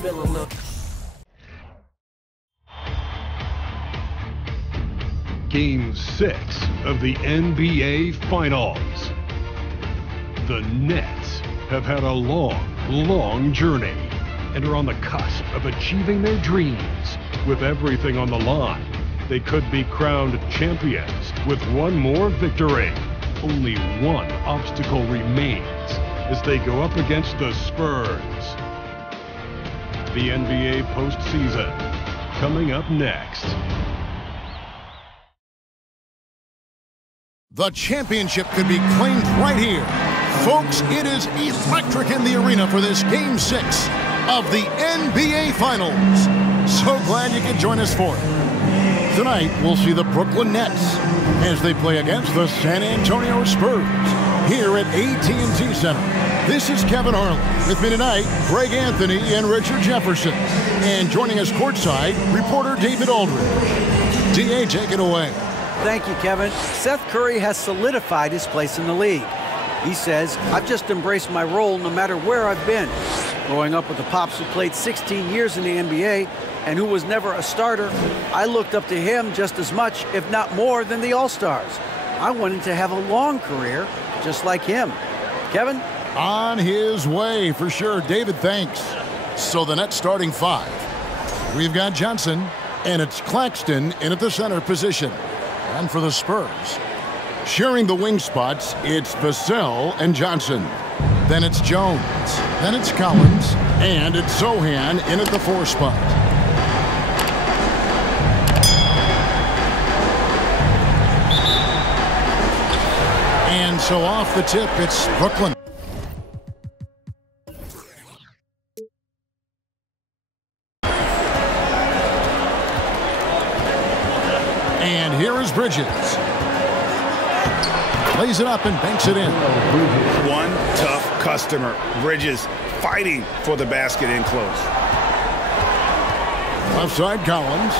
feel a little. Game 6 of the NBA Finals. The Nets have had a long journey and are on the cusp of achieving their dreams. With everything on the line, they could be crowned champions with one more victory. Only one obstacle remains as they go up against the Spurs. The NBA postseason coming up next. The championship could be claimed right here. Folks, it is electric in the arena for this Game 6 of the NBA Finals. So glad you could join us for it. Tonight, we'll see the Brooklyn Nets as they play against the San Antonio Spurs here at AT&T Center. This is Kevin Harlan. With me tonight, Greg Anthony and Richard Jefferson. And joining us courtside, reporter David Aldridge. DA, take it away. Thank you, Kevin. Seth Curry has solidified his place in the league. He says, I've just embraced my role no matter where I've been. Growing up with a pops who played 16 years in the NBA and who was never a starter, I looked up to him just as much, if not more, than the All-Stars. I wanted to have a long career just like him. Kevin? On his way, for sure. David, thanks. So the Nets starting five. We've got Johnson, and it's Claxton in at the center position. And for the Spurs, sharing the wing spots, it's Vassell and Johnson. Then it's Jones. Then it's Collins. And it's Zohan in at the 4 spot. And so off the tip, it's Brooklyn. And here is Bridges. Plays it up and banks it in. One tough customer. Bridges fighting for the basket in close. Offside Collins.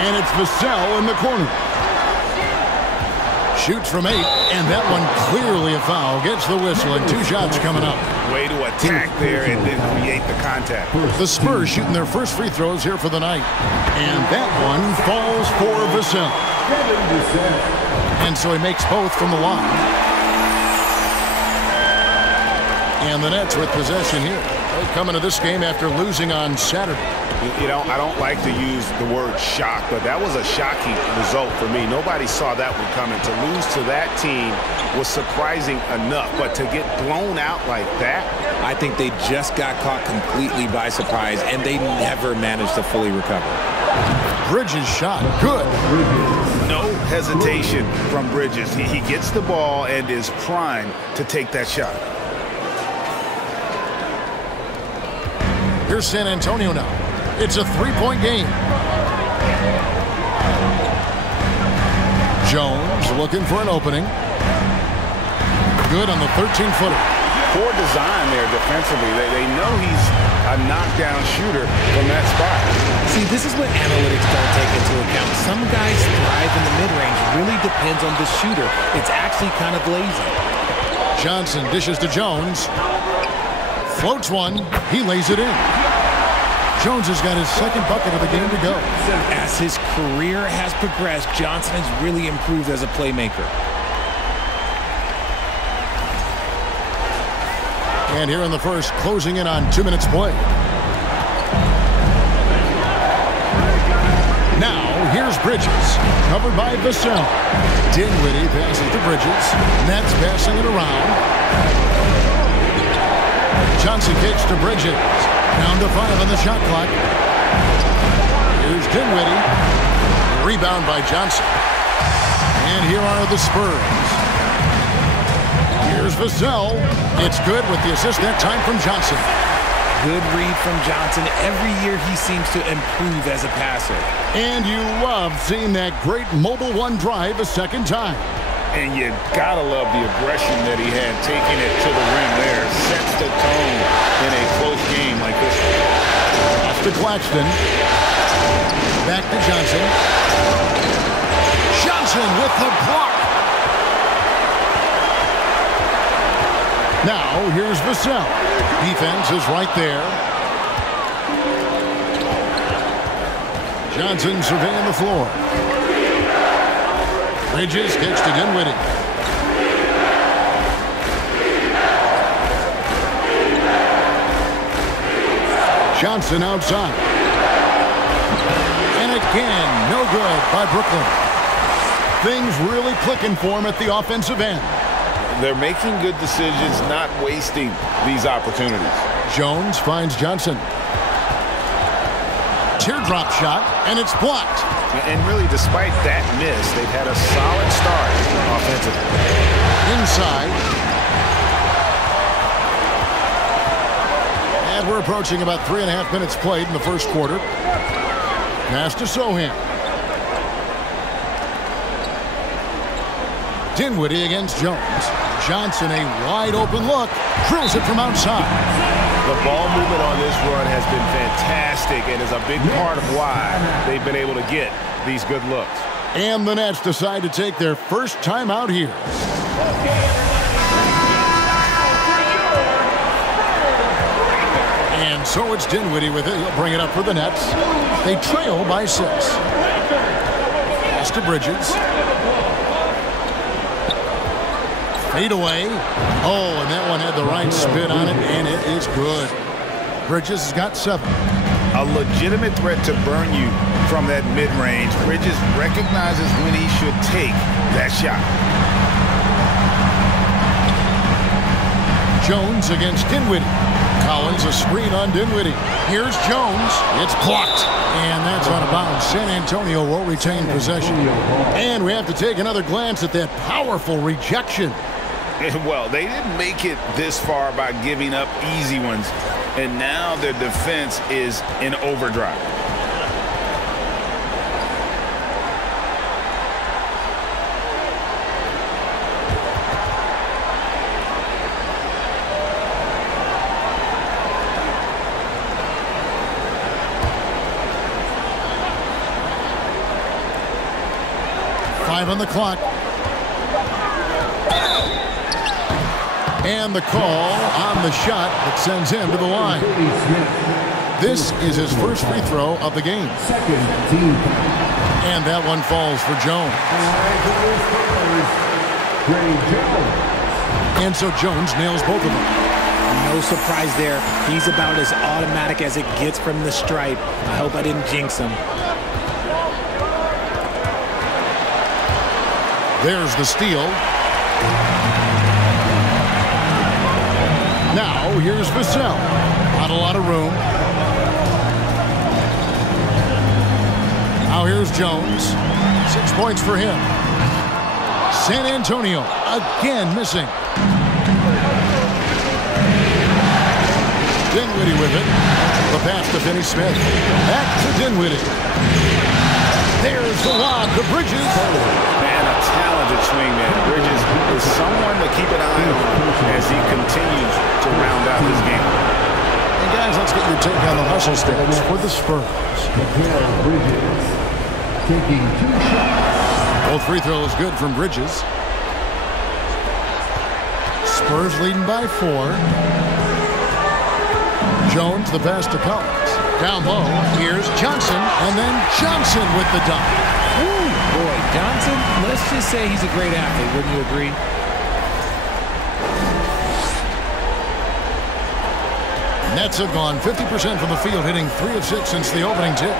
And it's Vassell in the corner. Shoots from 8, and that one clearly a foul. Gets the whistle, and 2 shots coming up. Way to attack there and then create the contact. The Spurs shooting their first free throws here for the night. And that one falls for Vassell. And so he makes both from the line. And the Nets with possession here. They come into this game after losing on Saturday. You know, I don't like to use the word shock, but that was a shocking result for me. Nobody saw that one coming. To lose to that team was surprising enough, but to get blown out like that, I think they just got caught completely by surprise, and they never managed to fully recover. Bridges shot. Good. No hesitation from Bridges. He gets the ball and is primed to take that shot. Here's San Antonio now. It's a 3-point game. Jones looking for an opening. Good on the 13-footer. Poor design there defensively. They know he's a knockdown shooter from that spot. See, this is what analytics don't take into account. Some guys thrive in the mid-range. Really depends on the shooter. It's actually kind of lazy. Johnson dishes to Jones. Floats one. He lays it in. Jones has got his second bucket of the game to go. As his career has progressed, Johnson has really improved as a playmaker. And here in the first, closing in on 2 minutes play. Now, here's Bridges, covered by Vassell. Dinwiddie passes to Bridges. Nets passing it around. Johnson kicks to Bridges. Down to 5 on the shot clock. Here's Dinwiddie. Rebound by Johnson. And here are the Spurs. Here's Vassell. It's good with the assist that time from Johnson. Good read from Johnson. Every year he seems to improve as a passer. And you love seeing that great mobile one drive a second time. And you gotta love the aggression that he had taking it to the rim there. Sets the tone in a close game like this one. Off to Claxton. Back to Johnson. Johnson with the block. Now, here's Vassell. Defense is right there. Johnson surveying the floor. Bridges kicks to Dinwiddie. Johnson outside. And again, no good by Brooklyn. Things really clicking for him at the offensive end. They're making good decisions, not wasting these opportunities. Jones finds Johnson. Teardrop shot, and it's blocked. And really, despite that miss, they've had a solid start offensively. Inside. And we're approaching about 3.5 minutes played in the first quarter. Pass to Sohan. Dinwiddie against Jones. Johnson, a wide open look. Drills it from outside. The ball movement on this run has been fantastic and is a big part of why they've been able to get these good looks. And the Nets decide to take their first time out here. And so it's Dinwiddie with it. He'll bring it up for the Nets. They trail by 6. Pass to Bridges. Fade away. Oh, and that one had the right spin on it, and it is good. Bridges has got 7. A legitimate threat to burn you from that mid-range. Bridges recognizes when he should take that shot. Jones against Dinwiddie. Collins a screen on Dinwiddie. Here's Jones. It's blocked. And that's out of bounds. San Antonio will retain possession. And we have to take another glance at that powerful rejection. Well, they didn't make it this far by giving up easy ones. And now their defense is in overdrive. On the clock. And the call on the shot that sends him to the line. This is his first free throw of the game. And that one falls for Jones. And so Jones nails both of them. No surprise there. He's about as automatic as it gets from the stripe. I hope I didn't jinx him. There's the steal. Now, here's Vassell. Not a lot of room. Now, here's Jones. 6 points for him. San Antonio again missing. Dinwiddie with it. The pass to Finney-Smith. Back to Dinwiddie. There's the lob to Bridges. Man, a talented swingman. Bridges is someone to keep an eye on as he continues to round out his game. And guys, let's get your take on the hustle stats for the Spurs. Bridges taking 2 shots. Both free throws good from Bridges. Spurs leading by 4. Jones, the pass to Collins. Down low, here's Johnson, and then Johnson with the dunk. Ooh, boy, Johnson, let's just say he's a great athlete, wouldn't you agree? Nets have gone 50% from the field, hitting 3 of 6 since the opening tip.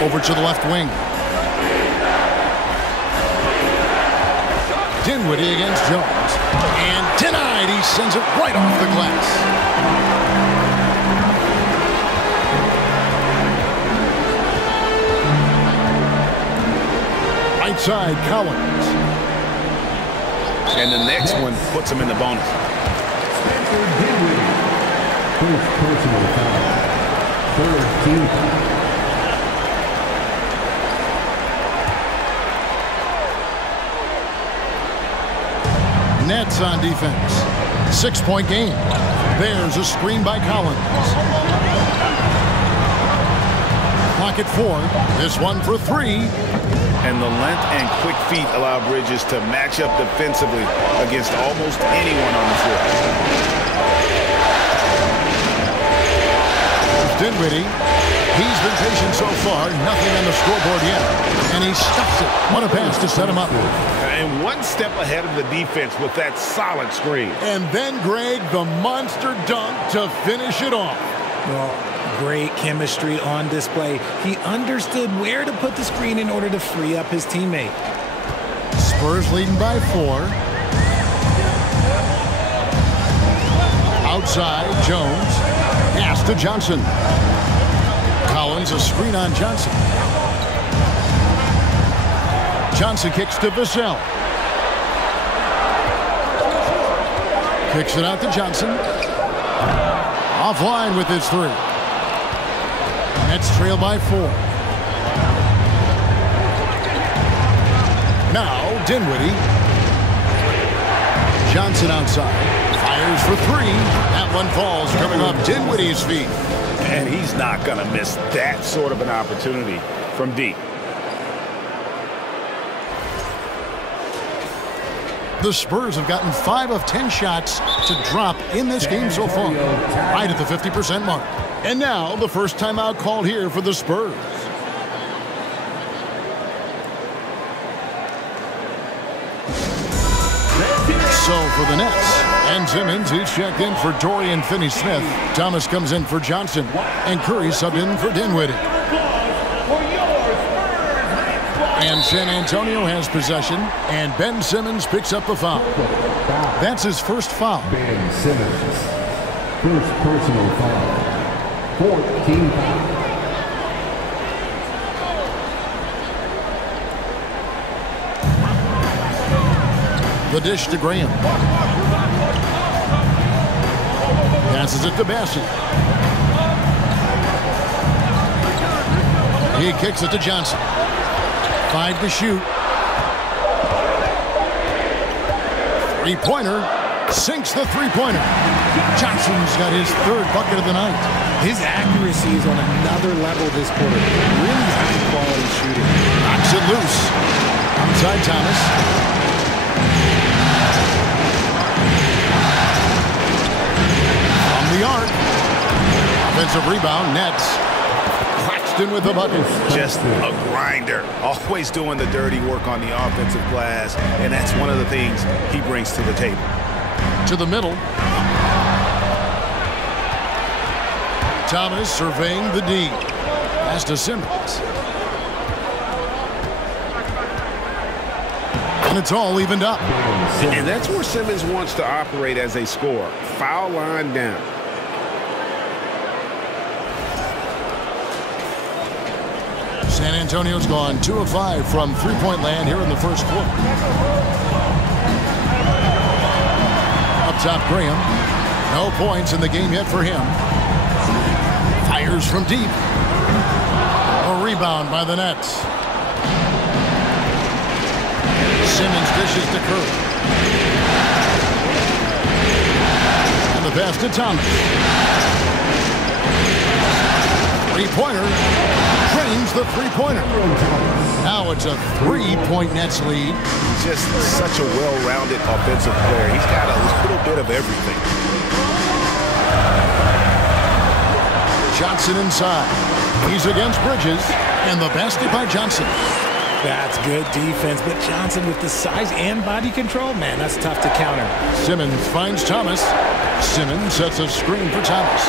Over to the left wing. Dinwiddie against Jones. And denied, he sends it right off the glass. Right side, Collins. And the next one puts him in the bonus. First personal foul. 3rd team foul. Nets on defense. 6-point game. There's a screen by Collins. clock at 4. This one for 3. And the length and quick feet allow Bridges to match up defensively against almost anyone on the floor. Dinwiddie. He's been patient so far. Nothing on the scoreboard yet. And he stuffs it. What a pass to set him up. And one step ahead of the defense with that solid screen. And then, Greg, the monster dunk to finish it off. Well, great chemistry on display. He understood where to put the screen in order to free up his teammate. Spurs leading by 4. Outside, Jones. Pass to Johnson. Collins, a screen on Johnson. Johnson kicks to Vassell. Kicks it out to Johnson. Offline with his 3. Nets trail by 4. Now Dinwiddie. Johnson outside. Fires for 3. That one falls coming off Dinwiddie's feet. And he's not going to miss that sort of an opportunity from deep. The Spurs have gotten 5 of 10 shots to drop in this game so far, right at the 50% mark. And now the first timeout called here for the Spurs. So for the Nets, and Simmons each checked in for Dorian Finney-Smith. Thomas comes in for Johnson, and Curry subbed in for Dinwiddie. And San Antonio has possession, and Ben Simmons picks up the foul. That's his first foul. Ben Simmons, first personal foul, 14 foul. The dish to Graham. Passes it to Bassett. He kicks it to Johnson. 5 to shoot. 3-pointer. Sinks the 3-pointer. Johnson's got his 3rd bucket of the night. His accuracy is on another level this quarter. Really high-quality shooting. Knocks it loose. Outside Thomas. From the arc. Offensive rebound, Nets. Claxton with the bucket. Just a grinder. Always doing the dirty work on the offensive glass. And that's one of the things he brings to the table. To the middle. Thomas surveying the D. Pass to Simmons. And it's all evened up. And that's where Simmons wants to operate as a scorer. Foul line down. San Antonio's gone 2 of 5 from 3-point land here in the first quarter. Up top, Graham. No points in the game yet for him. Fires from deep. A rebound by the Nets. Simmons dishes to Curry. And the pass to Thomas. 3-pointer. Drains the 3-pointer. Now it's a 3-point Nets lead. Just such a well-rounded offensive player. He's got a little bit of everything. Johnson inside. He's against Bridges. And the basket by Johnson. That's good defense, but Johnson with the size and body control, man, that's tough to counter. Simmons finds Thomas. Simmons sets a screen for Thomas.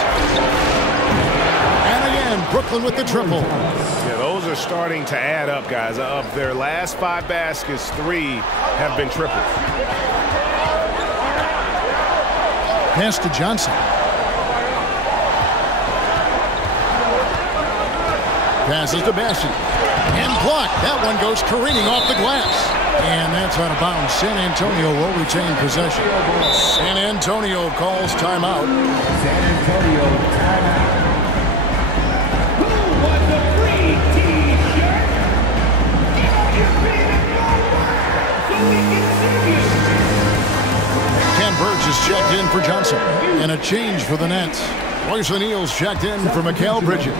And again, Brooklyn with the triple. Yeah, those are starting to add up, guys. Of their last 5 baskets, 3 have been triples. Pass to Johnson. Passes to Bassett. And blocked. That one goes careening off the glass. And that's out of bounds. San Antonio will retain possession. San Antonio calls timeout. San Antonio timeout. Who wants a free T-shirt? Get on your feet and go work so we can see you. Ken Burge is checked in for Johnson. And a change for the Nets. Royce O'Neal's checked in for Mikal Bridges.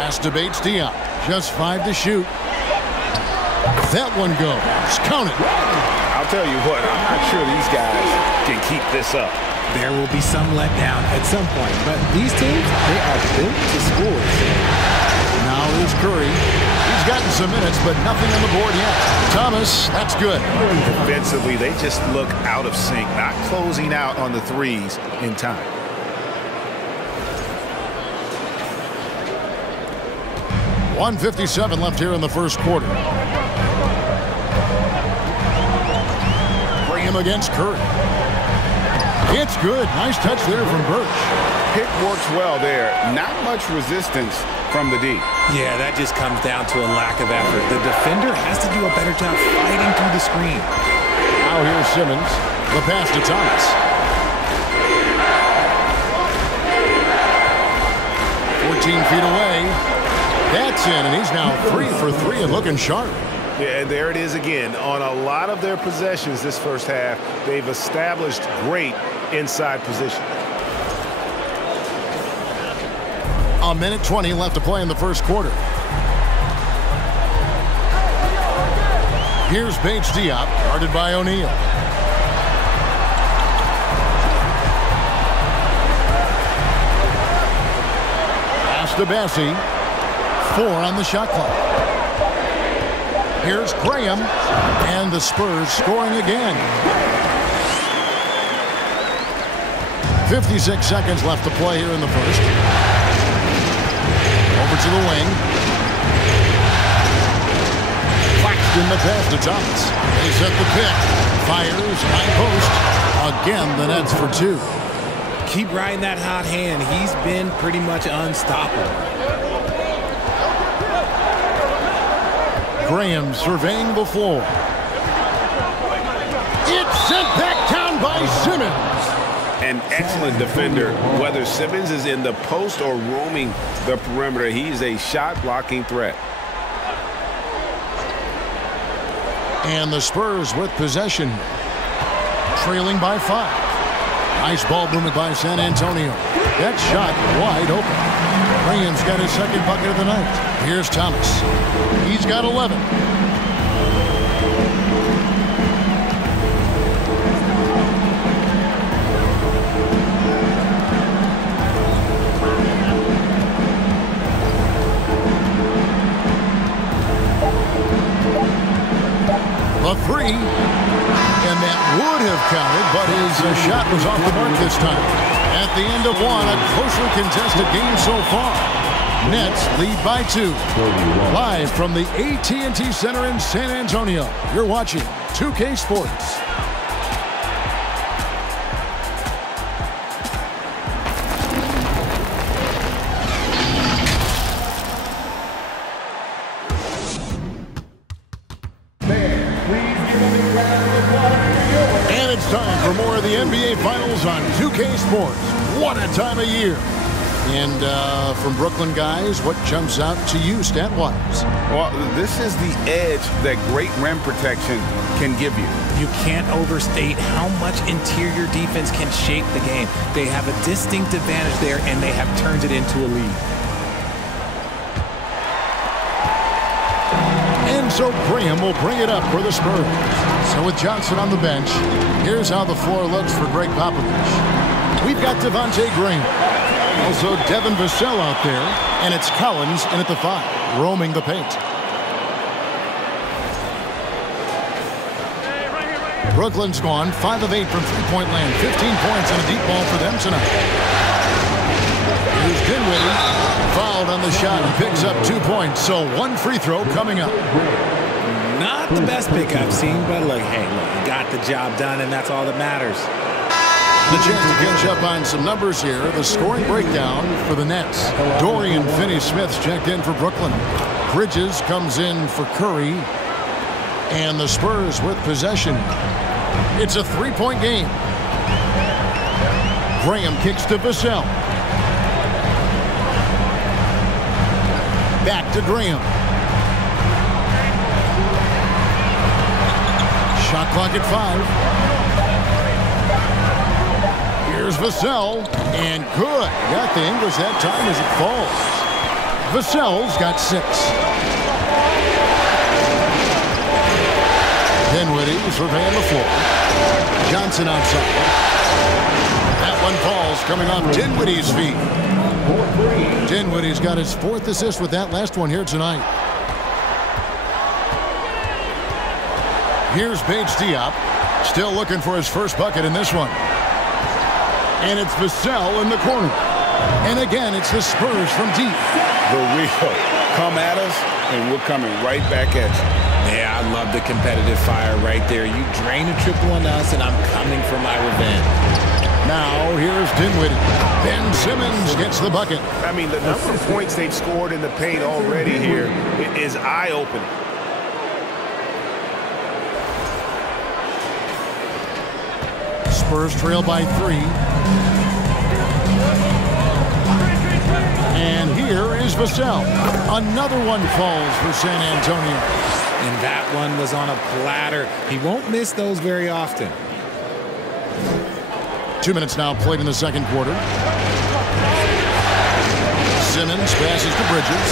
Pass debates Diop. Just 5 to shoot. That one goes. Count it. I'll tell you what, I'm not sure these guys can keep this up. There will be some letdown at some point, but these teams, they are built to score. Now here's Curry. He's gotten some minutes, but nothing on the board yet. Thomas, that's good. Defensively, they just look out of sync, not closing out on the threes in time. .157 left here in the first quarter. Graham against Curry. It's good. Nice touch there from Birch. Pick works well there. Not much resistance from the D. Yeah, that just comes down to a lack of effort. The defender has to do a better job fighting through the screen. Now here's Simmons. The pass to Thomas. 14 feet away. That's in, and he's now 3 for 3 and looking sharp. Yeah, and there it is again. On a lot of their possessions this first half, they've established great inside position. A minute 20 left to play in the first quarter. Here's Bates Diop, guarded by O'Neal. Pass to Bessie. 4 on the shot clock. Here's Graham, and the Spurs scoring again. 56 seconds left to play here in the first. Over to the wing. Claxton the pass to Thomas. They set the pick. Fires, high post. Again, the Nets for 2. Keep riding that hot hand. He's been pretty much unstoppable. Graham surveying the floor. It's sent back down by Simmons. An excellent defender. Whether Simmons is in the post or roaming the perimeter, he's a shot-blocking threat. And the Spurs with possession. Trailing by 5. Nice ball movement by San Antonio. That shot wide open. Graham's got his second bucket of the night. Here's Thomas. He's got 11. The 3. And that would have counted, but his shot was off the mark this time. At the end of one, a closely contested game so far. Nets lead by 2. Live from the AT&T Center in San Antonio, you're watching 2K Sports. And it's time for more of the NBA Finals on 2K Sports. What a time of year. And from Brooklyn guys, what jumps out to you stat-wise? Well, this is the edge that great rim protection can give you. You can't overstate how much interior defense can shape the game. They have a distinct advantage there, and they have turned it into a lead. And so Graham will bring it up for the Spurs. So with Johnson on the bench, here's how the floor looks for Greg Popovich. We've got Devontae Graham. Also Devin Vassell out there, and it's Collins in at the 5, roaming the paint. Brooklyn's gone 5 of 8 from three-point land, 15 points and a deep ball for them tonight. Here's Dinwiddie, fouled on the shot and picks up 2 points, so 1 free throw coming up. Not the best pick I've seen, but look, hey, look, you got the job done, and that's all that matters. The chance to catch up on some numbers here. The scoring breakdown for the Nets. Dorian Finney-Smith's checked in for Brooklyn. Bridges comes in for Curry. And the Spurs with possession. It's a 3-point game. Graham kicks to Vassell. Back to Graham. Shot clock at 5. Here's Vassell, and good. Got the English that time as it falls. Vassell's got 6. Dinwiddie surveying the floor. Johnson outside. That one falls, coming on Dinwiddie's feet. Dinwiddie's got his 4th assist with that last one here tonight. Here's Bates Diop, still looking for his first bucket in this one. And it's Vassell in the corner. And again, it's the Spurs from deep. The real come at us, and we're coming right back at you. Yeah, I love the competitive fire right there. You drain a triple on us, and I'm coming for my revenge. Now, here's Dinwiddie. Ben Simmons gets the bucket. I mean, the number of points they've scored in the paint already here is eye-opening. Spurs trail by 3. And here is Vassell. Another one falls for San Antonio. And that one was on a platter. He won't miss those very often. 2 minutes now played in the second quarter. Simmons passes to Bridges.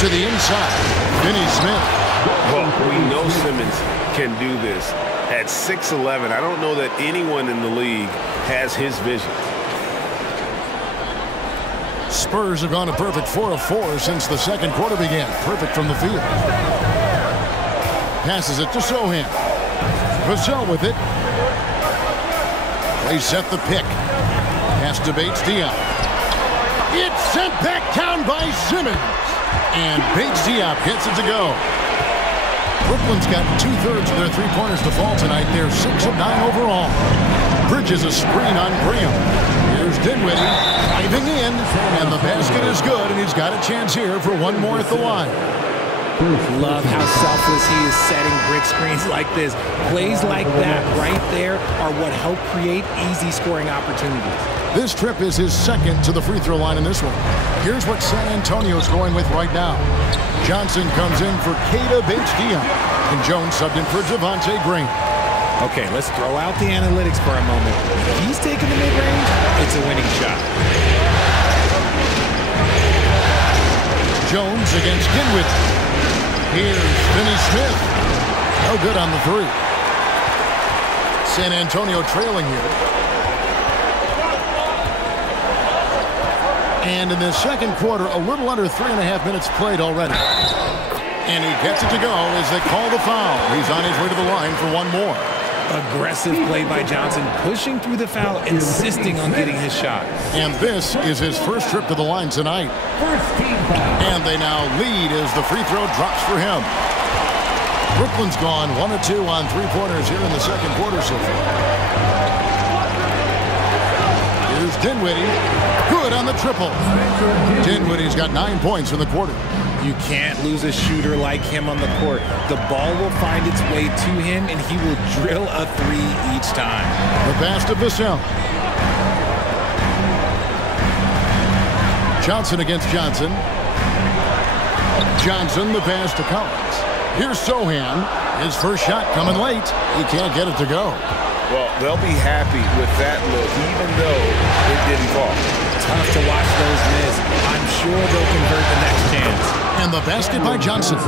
To the inside. Finney Smith. Well, we know Simmons can do this. At 6'11", I don't know that anyone in the league has his vision. Spurs have gone a perfect 4 of 4 since the second quarter began. Perfect from the field. Passes it to Sohan. Vassell with it. They set the pick. Pass to Bates Diop. It's sent back down by Simmons. And Bates Diop gets it to go. Brooklyn's got 2/3 of their three-pointers to fall tonight. They're 6 of 9 overall. Bridges a screen on Graham. Here's Dinwiddie driving in, and the basket is good, and he's got a chance here for one more at the line. Love how selfless he is setting brick screens like this. Plays like that right there are what help create easy scoring opportunities. This trip is his second to the free throw line in this one. Here's what San Antonio's going with right now. Johnson comes in for Keita Bates-Diop, and Jones subbed in for Javonte Green. Okay, let's throw out the analytics for a moment. If he's taking the mid-range, it's a winning shot. Jones against Dinwiddie. Here's Finney Smith. No good on the 3. San Antonio trailing here. And in the second quarter, a little under 3.5 minutes played already. And he gets it to go as they call the foul. He's on his way to the line for one more. Aggressive play by Johnson, pushing through the foul, insisting on getting his shot. And this is his first trip to the line tonight. And they now lead as the free throw drops for him. Brooklyn's gone 1 of 2 on three-pointers here in the second quarter so far. Here's Dinwiddie. Good on the triple. Dinwiddie's got 9 points in the quarter. You can't lose a shooter like him on the court. The ball will find its way to him, and he will drill a 3 each time. The pass to Vassell. Johnson against Johnson. Johnson, the pass to Collins. Here's Sohan. His first shot coming late. He can't get it to go. Well, they'll be happy with that look, even though it didn't fall. Tough to watch those miss. I'm sure they'll convert the next chance. And the basket by Johnson.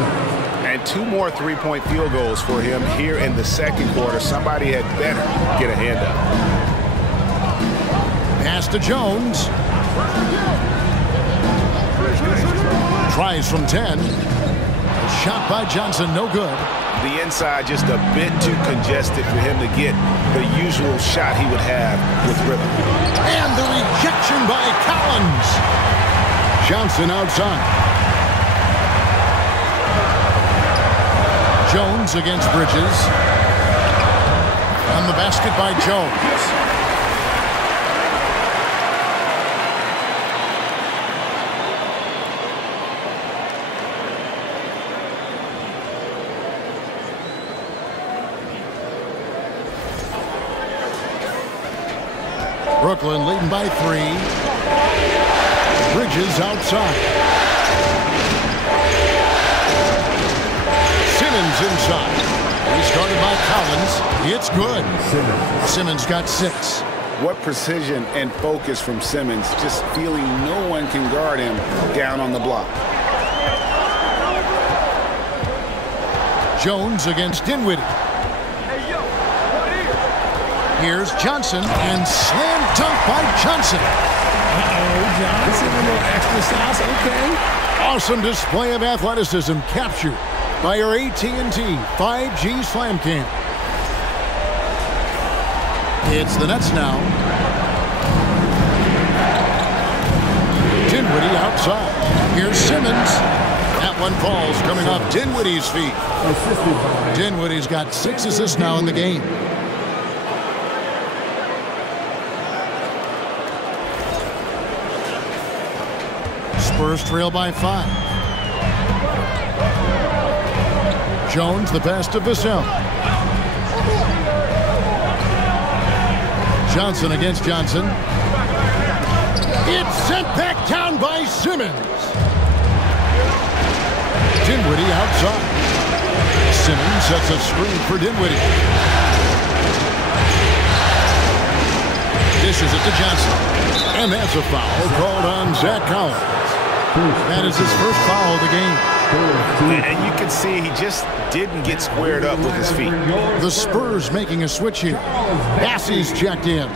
And 2 more three-point field goals for him here in the second quarter. Somebody had better get a hand up. Pass to Jones. Tries from 10. A shot by Johnson, no good. The inside just a bit too congested for him to get the usual shot he would have with rhythm. And the rejection by Collins. Johnson outside. Jones against Bridges. On the basket by Jones. Brooklyn leading by 3. Bridges outside. Simmons inside. He started by Collins. It's good. Simmons got 6. What precision and focus from Simmons, just feeling no one can guard him down on the block. Jones against Dinwiddie. Here's Johnson, and slam dunk by Johnson. Johnson, a little extra sauce, okay. Awesome display of athleticism captured by our AT&T 5G Slam Cam. It's the Nets now. Dinwiddie outside. Here's Simmons. That one falls, coming off Dinwiddie's feet. Dinwiddie's got 6 assists now in the game. Spurs trail by 5. Jones, the pass to Vassell. Johnson against Johnson. It's sent back down by Simmons. Dinwiddie outside. Simmons sets a screen for Dinwiddie. Dishes it to Johnson. And that's a foul called on Zach Collins. That is his first foul of the game. And you can see he just didn't get squared up with his feet. The Spurs making a switch here. Bassey's checked in.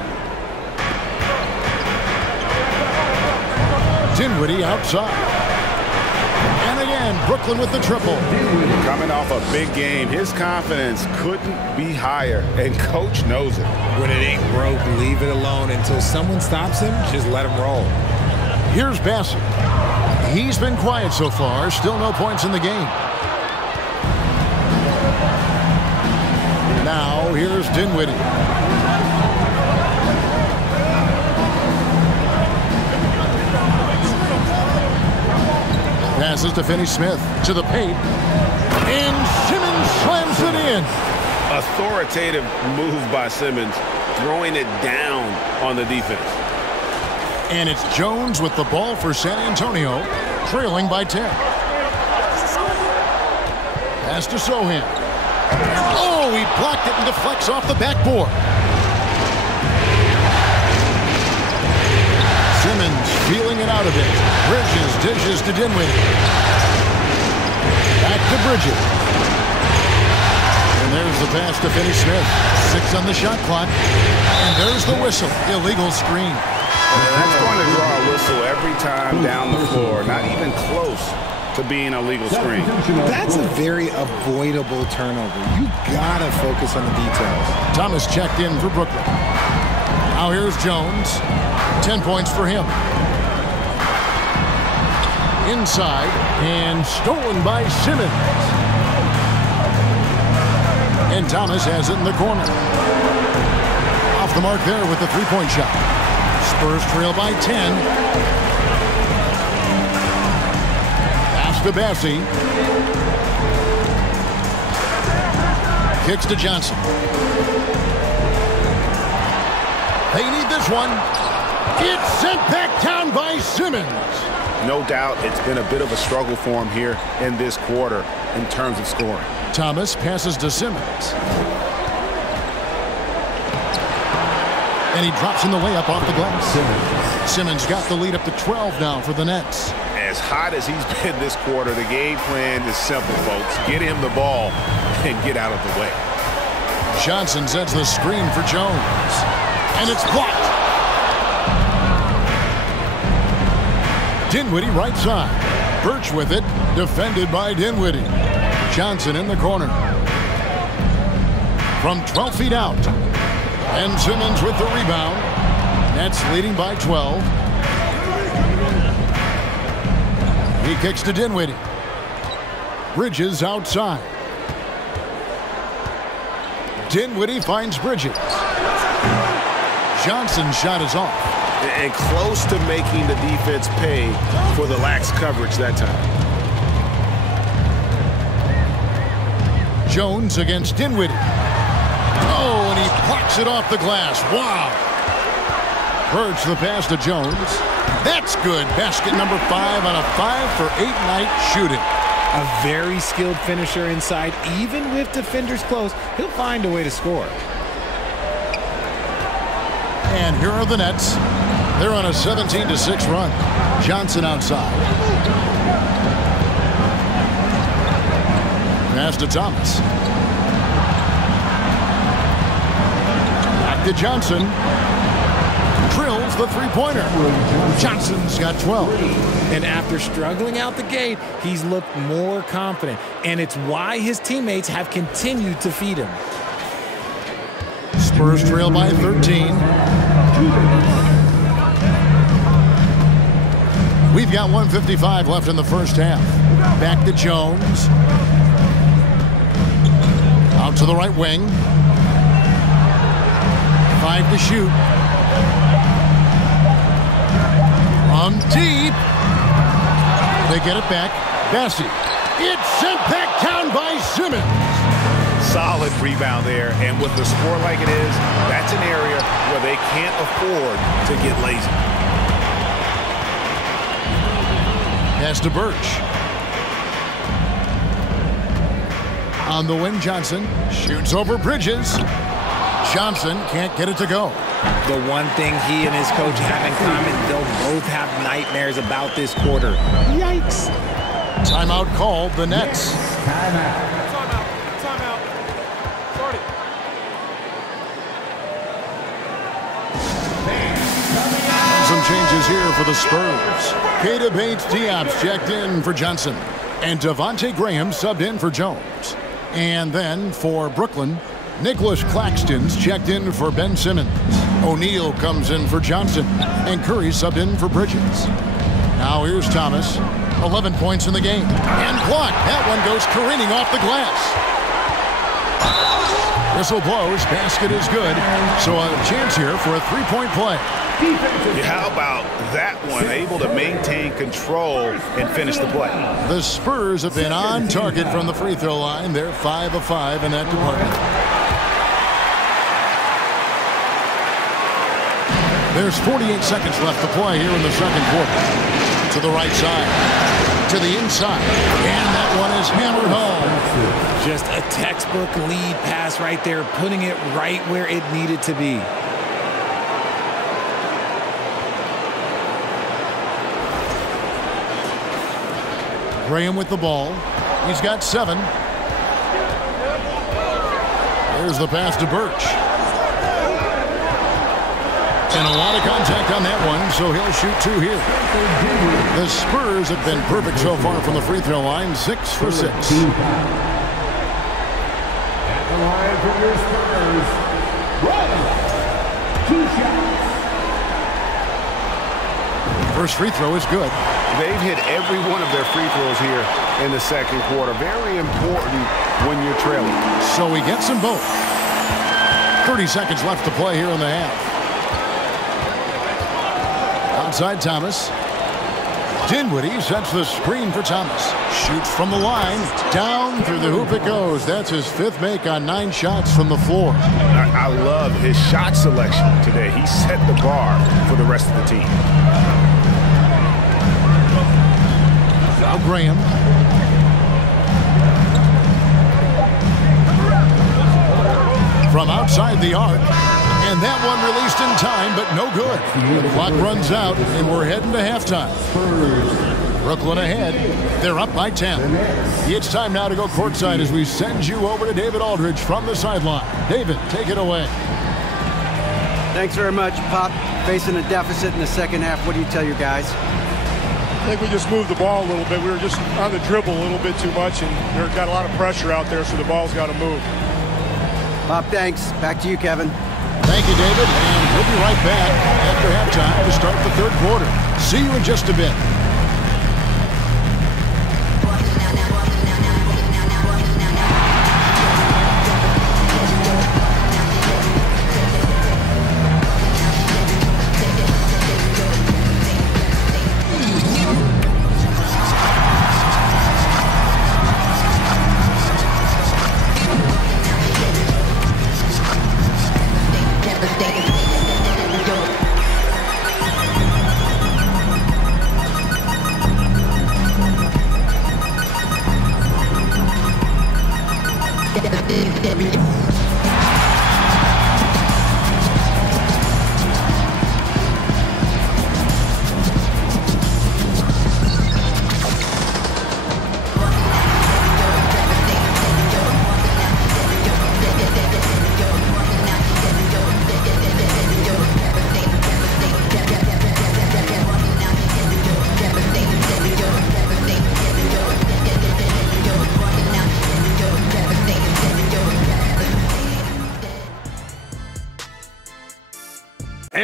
Dinwiddie outside. And again, Brooklyn with the triple. Coming off a big game, his confidence couldn't be higher, and coach knows it. When it ain't broke, leave it alone. Until someone stops him, just let him roll. Here's Bassey. He's been quiet so far. Still no points in the game. Now, here's Dinwiddie. Passes to Finney-Smith. To the paint. And Simmons slams it in. Authoritative move by Simmons, throwing it down on the defense. And it's Jones with the ball for San Antonio, trailing by 10. Pass to Sohan. Oh, he blocked it and deflects off the backboard. Simmons feeling it out a bit. Bridges dishes to Dinwiddie. Back to Bridges. And there's the pass to Finney-Smith. 6 on the shot clock. And there's the whistle. Illegal screen. That's going to draw a whistle every time down the floor. Not even close to being a legal screen. That's a very avoidable turnover. You gotta focus on the details. Thomas checked in for Brooklyn. Now here's Jones. 10 points for him. Inside and stolen by Simmons. And Thomas has it in the corner. Off the mark there with the three-point shot. Spurs trail by 10. Pass to Bassey. Kicks to Johnson. They need this one. It's sent back down by Simmons. No doubt it's been a bit of a struggle for him here in this quarter in terms of scoring. Thomas passes to Simmons. And he drops in the layup off the glass. Simmons got the lead up to 12 now for the Nets. As hot as he's been this quarter, the game plan is simple, folks. Get him the ball and get out of the way. Johnson sets the screen for Jones. And it's blocked. Dinwiddie right side. Birch with it. Defended by Dinwiddie. Johnson in the corner. From 12 feet out. And Simmons with the rebound. Nets leading by 12. He kicks to Dinwiddie. Bridges outside. Dinwiddie finds Bridges. Johnson's shot is off. And close to making the defense pay for the lax coverage that time. Jones against Dinwiddie. Oh, and he blocks it off the glass. Wow. Birch the pass to Jones. That's good. Basket number 5 on a 5-for-8 night shooting. A very skilled finisher inside. Even with defenders close, he'll find a way to score. And here are the Nets. They're on a 17-6 run. Johnson outside. Pass to Thomas. Back to Johnson. Drills the three-pointer. Johnson's got 12. And after struggling out the gate, he's looked more confident. And it's why his teammates have continued to feed him. Spurs trail by 13. We've got 1:55 left in the first half. Back to Jones. Out to the right wing. 5 to shoot. On deep. They get it back. Bessie. It's sent back down by Simmons. Solid rebound there, and with the score like it is, that's an area where they can't afford to get lazy. Pass to Birch. On the wing, Johnson shoots over Bridges. Johnson can't get it to go. The one thing he and his coach have in common, they'll both have nightmares about this quarter. Yikes. Timeout called, the Nets. Timeout. Start it. Some changes here for the Spurs. Keita Bates-Diop's checked in for Johnson. And Devontae Graham subbed in for Jones. And then for Brooklyn, Nicholas Claxton's checked in for Ben Simmons. O'Neal comes in for Johnson. And Curry subbed in for Bridges. Now here's Thomas. 11 points in the game. And blocked. That one goes careening off the glass. Whistle blows. Basket is good. So a chance here for a three-point play. How about that one? Able to maintain control and finish the play. The Spurs have been on target from the free throw line. They're 5 of 5 in that department. There's 48 seconds left to play here in the second quarter. To the right side. To the inside. And that one is hammered home. Just a textbook lead pass right there, putting it right where it needed to be. Graham with the ball. He's got 7. There's the pass to Birch. And a lot of contact on that one, so he'll shoot 2 here. The Spurs have been perfect so far from the free throw line, 6 for 6. At the line for your Spurs, 2 shots. First free throw is good. They've hit every one of their free throws here in the second quarter. Very important when you're trailing. So he gets them both. 30 seconds left to play here in the half. Outside Thomas. Dinwiddie sets the screen for Thomas. Shoots from the line. Down through the hoop it goes. That's his 5th make on 9 shots from the floor. I love his shot selection today. He set the bar for the rest of the team. Now Graham. From outside the arc. And that one released in time, but no good. The clock runs out, and we're heading to halftime. Brooklyn ahead. They're up by 10. It's time now to go courtside as we send you over to David Aldridge from the sideline. David, take it away. Thanks very much, Pop. Facing a deficit in the second half, what do you tell your guys? I think we just moved the ball a little bit. We were just on the dribble a little bit too much, and they've got a lot of pressure out there, so the ball's got to move. Pop, thanks. Back to you, Kevin. Thank you, David, and we'll be right back after halftime to start the third quarter. See you in just a bit.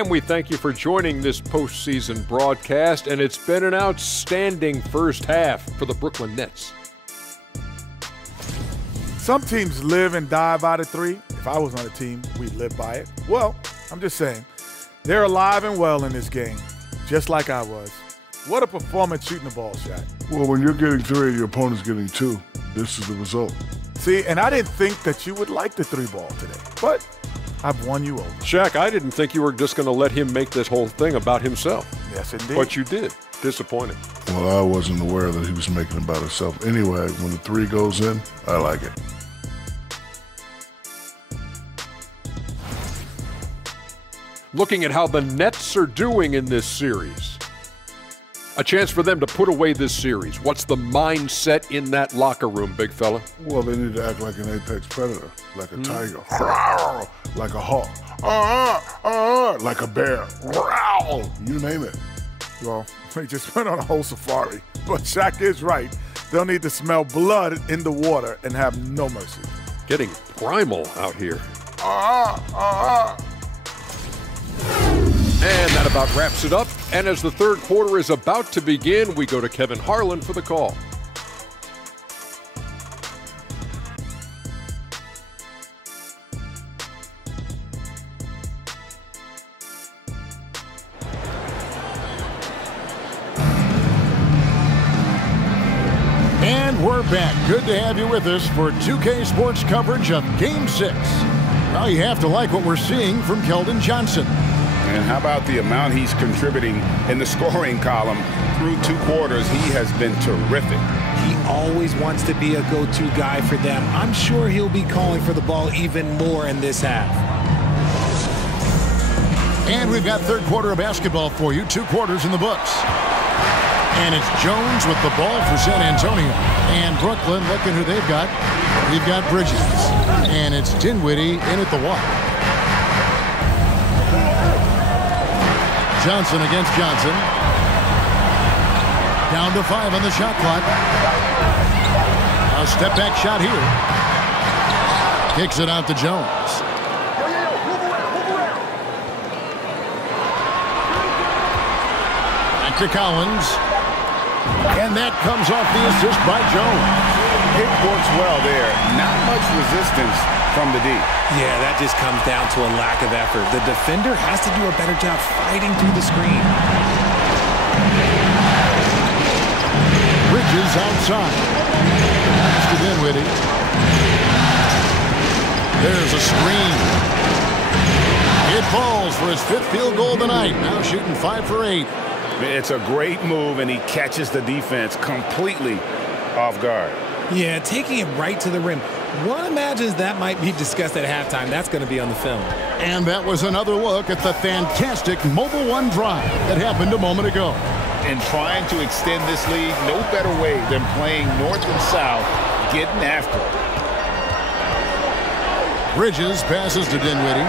And we thank you for joining this postseason broadcast, and it's been an outstanding first half for the Brooklyn Nets. Some teams live and die by the three. If I was on a team, we'd live by it. Well, I'm just saying, they're alive and well in this game, just like I was. What a performance shooting the ball, Shaq. Well, when you're getting 3 and your opponent's getting 2, this is the result. See, and I didn't think that you would like the 3-ball today, but I've won you over. Shaq, I didn't think you were just going to let him make this whole thing about himself. Yes, indeed. But you did. Disappointing. Well, I wasn't aware that he was making it about himself. Anyway, when the 3 goes in, I like it. Looking at how the Nets are doing in this series. A chance for them to put away this series. What's the mindset in that locker room, big fella? Well, they need to act like an apex predator, like a tiger, like a hawk, like a bear, you name it. Well, they just went on a whole safari. But Shaq is right. They'll need to smell blood in the water and have no mercy. Getting primal out here. And that about wraps it up. And as the third quarter is about to begin, we go to Kevin Harlan for the call. And we're back. Good to have you with us for 2K Sports coverage of Game 6. Well, you have to like what we're seeing from Keldon Johnson. And how about the amount he's contributing in the scoring column through 2 quarters? He has been terrific. He always wants to be a go-to guy for them. I'm sure he'll be calling for the ball even more in this half. And we've got third quarter of basketball for you. 2 quarters in the books. And it's Jones with the ball for San Antonio. And Brooklyn, looking who they've got. We've got Bridges. And it's Dinwiddie in at the one. Johnson against Johnson. Down to 5 on the shot clock. A step back shot here. Kicks it out to Jones. Back to Collins. And that comes off the assist by Jones. It works well there. Not much resistance from the D. Yeah, that just comes down to a lack of effort. The defender has to do a better job fighting through the screen. Bridges outside. Pass to Dinwiddie. There's a screen. It falls for his 5th field goal of the night. Now shooting 5 for 8. It's a great move, and he catches the defense completely off guard. Yeah, taking it right to the rim. One imagines that might be discussed at halftime. That's going to be on the film. And that was another look at the fantastic Mobile One drive that happened a moment ago. And trying to extend this lead, no better way than playing north and south, getting after it. Bridges passes to Dinwiddie.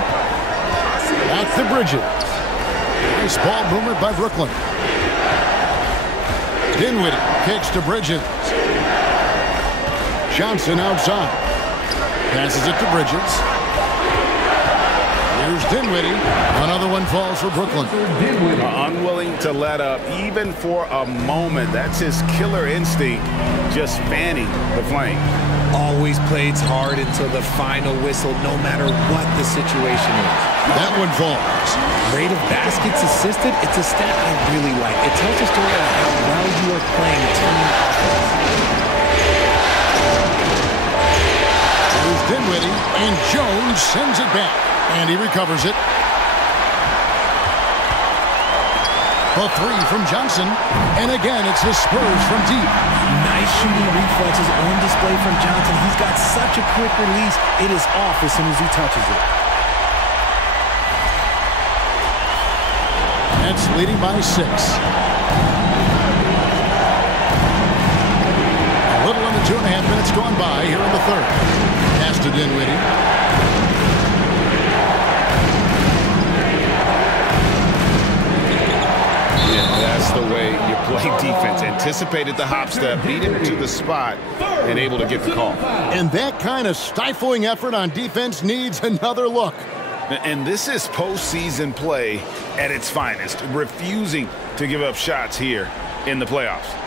Back to Bridges. Nice ball movement by Brooklyn. Dinwiddie kicks to Bridges. Johnson outside. Passes it to Bridges. Here's Dinwiddie. Another one falls for Brooklyn. Unwilling to let up even for a moment. That's his killer instinct, just fanning the flame. Always plays hard until the final whistle, no matter what the situation is. That one falls. Rate of baskets assisted, it's a stat I really like. It tells a story of how well you are playing team offense. Here's Dinwiddie, and Jones sends it back. And he recovers it. The 3 from Johnson. And again, it's the Spurs from deep. Nice shooting reflexes on display from Johnson. He's got such a quick release. It is off as soon as he touches it. Nets leading by 6. A little under 2.5 minutes gone by here in the third. Pass to Dinwiddie. That's the way you play defense. Anticipated the hop step, beat him to the spot, and able to get the call. And that kind of stifling effort on defense needs another look. And this is postseason play at its finest, refusing to give up shots here in the playoffs.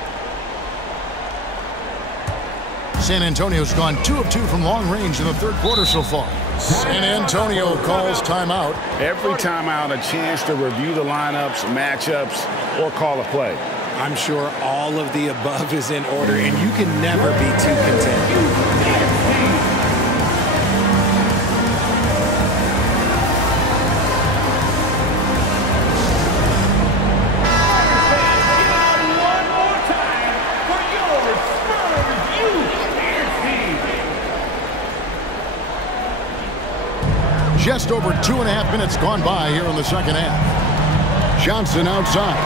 San Antonio's gone 2 of 2 from long range in the third quarter so far. San Antonio calls timeout. Every timeout, a chance to review the lineups, matchups, or call a play. I'm sure all of the above is in order, and you can never be too content. Just over 2.5 minutes gone by here in the second half. Johnson outside.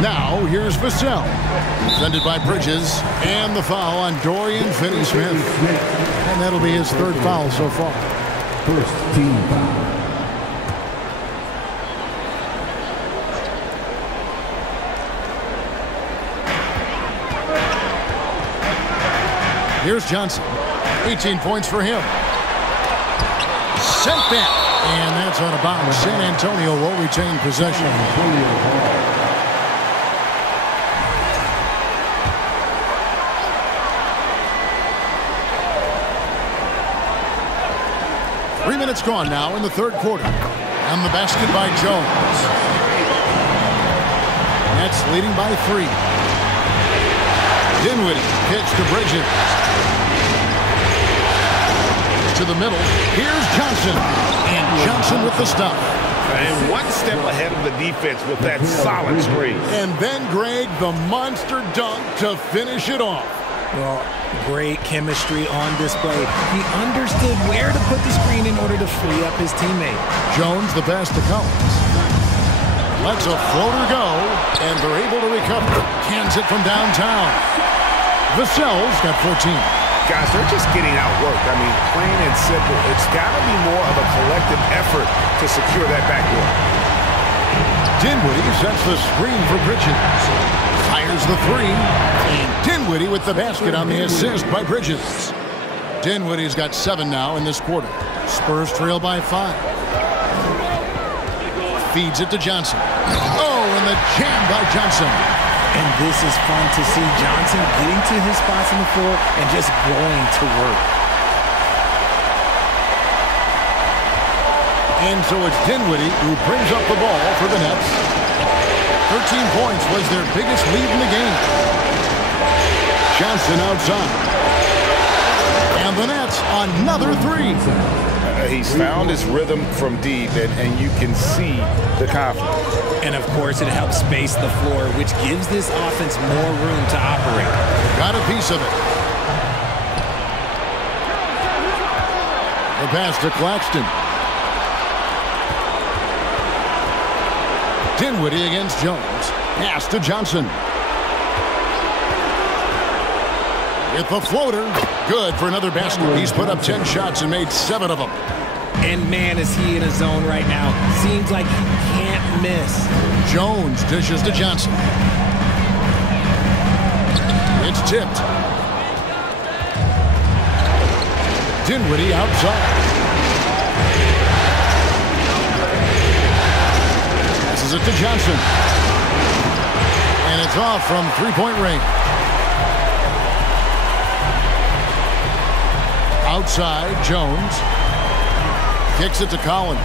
Now here's Vassell. Defended by Bridges. And the foul on Dorian Finney-Smith. And that'll be his third foul so far. First team foul. Here's Johnson. 18 points for him. Sent back. And that's out of bounds. San Antonio will retain possession. Three minutes gone now in the third quarter. And the basket by Jones. Nets leading by 3. Dinwiddie pitch to Bridges. To the middle. Here's Johnson. And Johnson with the stop. And one step ahead of the defense with that solid screen. And then Greg, the monster dunk to finish it off. Well, great chemistry on display. He understood where to put the screen in order to free up his teammate. Jones the pass to Collins. Lets a floater go, and they're able to recover. Cans it from downtown. Vassell's got 14. Guys, they're just getting outworked. I mean, plain and simple. It's got to be more of a collective effort to secure that backboard. Dinwiddie sets the screen for Bridges. Fires the 3. And Dinwiddie with the basket on the assist by Bridges. Dinwiddie's got 7 now in this quarter. Spurs trail by 5. Feeds it to Johnson. Oh, and the jam by Johnson. And this is fun to see. Johnson getting to his spots on the floor and just going to work. And so it's Dinwiddie who brings up the ball for the Nets. 13 points was their biggest lead in the game. Johnson outside. And the Nets another 3. He's found his rhythm from deep, and you can see the confidence. And, of course, it helps space the floor, which gives this offense more room to operate. Got a piece of it. The pass to Claxton. Dinwiddie against Jones. Pass to Johnson. With the floater. Good for another basket. He's put up 10 shots and made 7 of them. And, man, is he in a zone right now. Seems like he can't miss. Jones dishes to Johnson. It's tipped. Dinwiddie outside. Passes it to Johnson. And it's off from three-point range. Outside, Jones. Kicks it to Collins.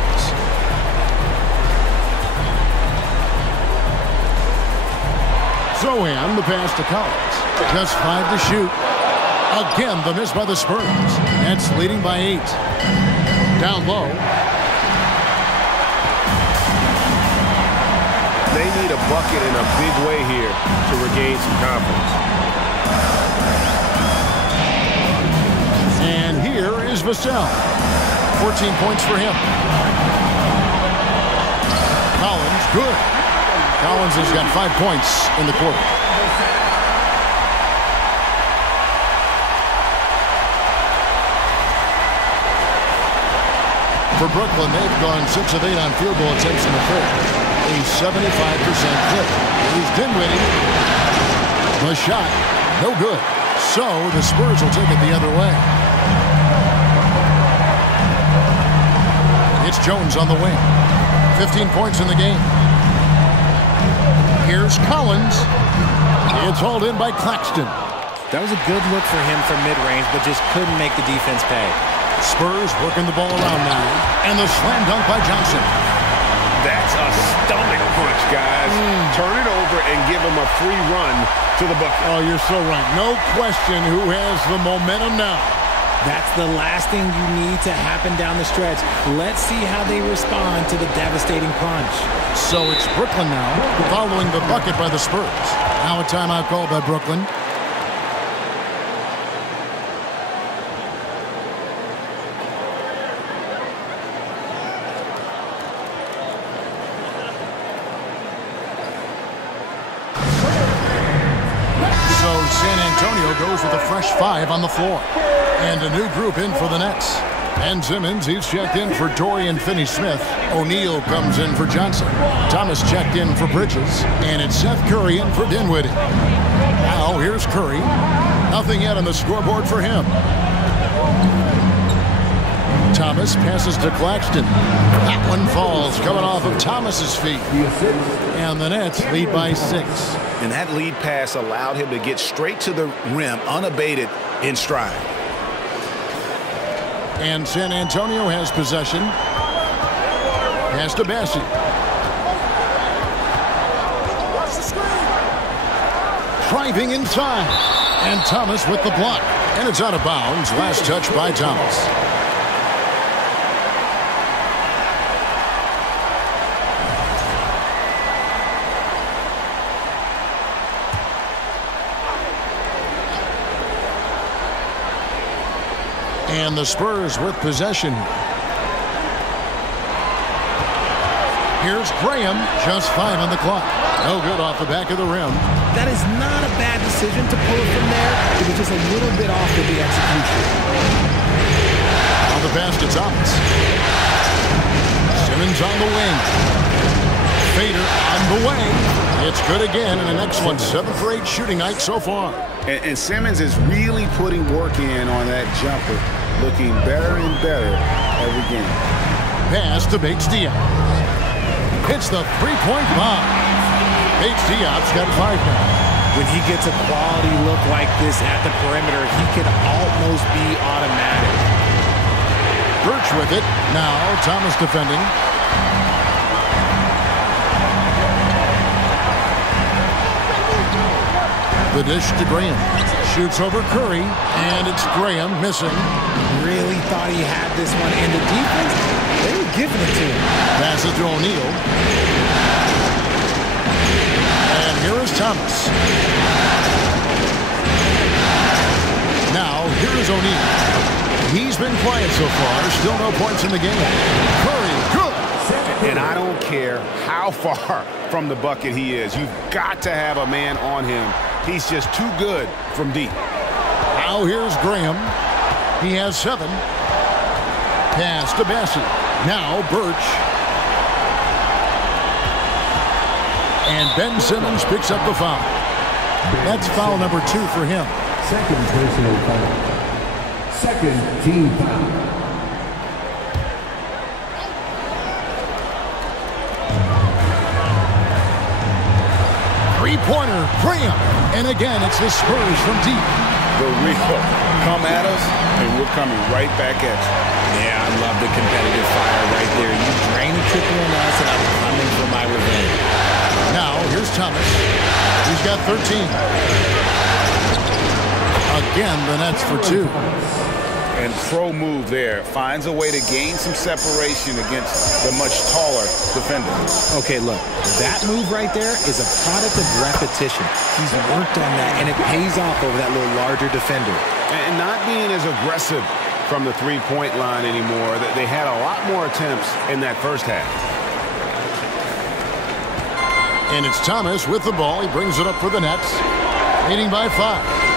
Zohan, the pass to Collins. Just 5 to shoot. Again, the miss by the Spurs. Nets leading by 8. Down low. They need a bucket in a big way here to regain some confidence. And here is Vassell. 14 points for him. Collins, good. Collins has got 5 points in the quarter. For Brooklyn, they've gone 6 of 8 on field goal attempts in the third. A 75% clip. Here's Dinwiddie. The shot, no good. So the Spurs will take it the other way. It's Jones on the wing. 15 points in the game. Here's Collins. It's hauled in by Claxton. That was a good look for him from mid-range, but just couldn't make the defense pay. Spurs working the ball around now. And the slam dunk by Johnson. That's a stomach punch, guys. Turn it over and give him a free run to the bucket. Oh, you're so right. No question who has the momentum now. That's the last thing you need to happen down the stretch. Let's see how they respond to the devastating punch. So it's Brooklyn now, following the bucket by the Spurs. Now a timeout called by Brooklyn. So San Antonio goes with a fresh 5 on the floor. And a new group in for the Nets. Ben Simmons, he's checked in for Dorian Finney-Smith. O'Neal comes in for Johnson. Thomas checked in for Bridges. And it's Seth Curry in for Dinwiddie. Now here's Curry. Nothing yet on the scoreboard for him. Thomas passes to Claxton. That one falls, coming off of Thomas's feet. And the Nets lead by 6. And that lead pass allowed him to get straight to the rim, unabated in stride. And San Antonio has possession. Pass to Bassi. Driving inside. And Thomas with the block. And it's out of bounds. Last touch by Thomas. And the Spurs with possession. Here's Graham, just 5 on the clock. No good off the back of the rim. That is not a bad decision to pull it from there. It was just a little bit off with the execution. On the pass to Thomas. Simmons on the wing. Fader on the way. It's good again, and an excellent 7 for 8 shooting night so far. And Simmons is really putting work in on that jumper, looking better and better every game. Pass to Bates-Diop. Hits the three-point bomb. Bates-Diop's got 5 now. When he gets a quality look like this at the perimeter, he can almost be automatic. Birch with it. Now Thomas defending. The dish to Graham. Shoots over Curry, and it's Graham missing. Really thought he had this one, and the defense, they were giving it to him. Pass it to O'Neal. And here is Thomas. Now, here is O'Neal. He's been quiet so far. Still no points in the game. Curry, good. And I don't care how far from the bucket he is. You've got to have a man on him. He's just too good from deep. Now here's Graham. He has 7. Pass to Bassi. Now Birch. And Ben Simmons picks up the foul. That's foul number 2 for him. Second personal foul. Second team foul. Three-pointer, Graham. And again, it's the Spurs from deep. The real come at us, and we're coming right back at you. Yeah, I love the competitive fire right there. You drain a triple on us, and I'm coming for my revenge. Now, here's Thomas. He's got 13. Again, the Nets for 2. And pro move there. Finds a way to gain some separation against the much taller defender. Okay, look, that move right there is a product of repetition. He's worked on that, and it pays off over that little larger defender. And not being as aggressive from the three-point line anymore. They had a lot more attempts in that first half. And it's Thomas with the ball. He brings it up for the Nets. Leading by 5.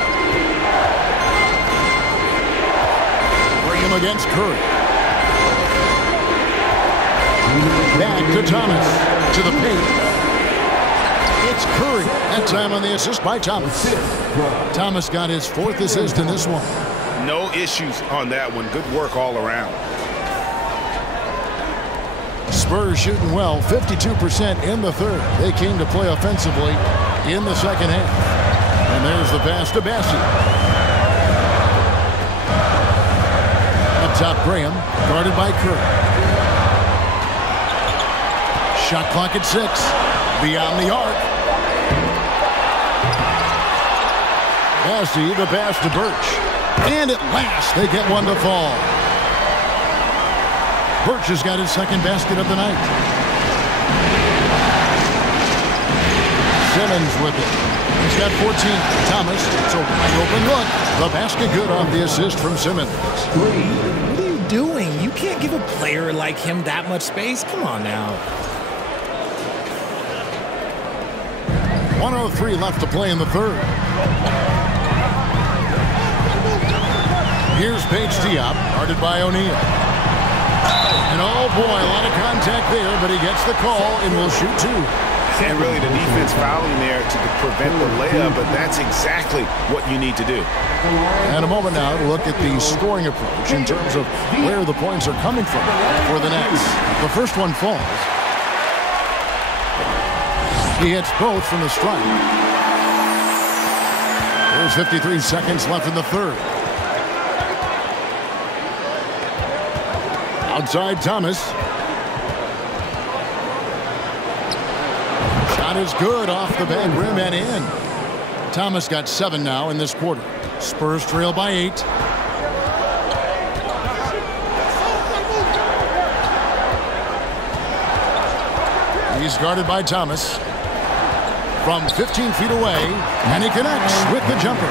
Against Curry. Back to Thomas. To the paint. It's Curry. That time on the assist by Thomas. Thomas got his 4th assist in this one. No issues on that one. Good work all around. Spurs shooting well, 52% in the third. They came to play offensively in the second half. And there's the pass to Bassi. Up top, Graham, guarded by Kerr. Shot clock at 6. Beyond the arc. Bassi, the pass to Birch. And at last, they get one to fall. Birch has got his second basket of the night. Simmons with it. He's got 14. Thomas, it's a wide open look. The basket good off the assist from Simmons. What are you doing? You can't give a player like him that much space. Come on now. 1:03 left to play in the third. Here's Paige Diop, guarded by O'Neal. And oh boy, a lot of contact there, but he gets the call and will shoot 2. And really the defense fouling there to prevent the layup, but that's exactly what you need to do. And a moment now to look at the scoring approach in terms of where the points are coming from for the Nets. The first one falls. He hits both from the stripe. There's 53 seconds left in the third. Outside Thomas. Shot is good off the back rim and in. Thomas got 7 now in this quarter. Spurs trail by 8. He's guarded by Thomas. From 15 feet away, and he connects with the jumper.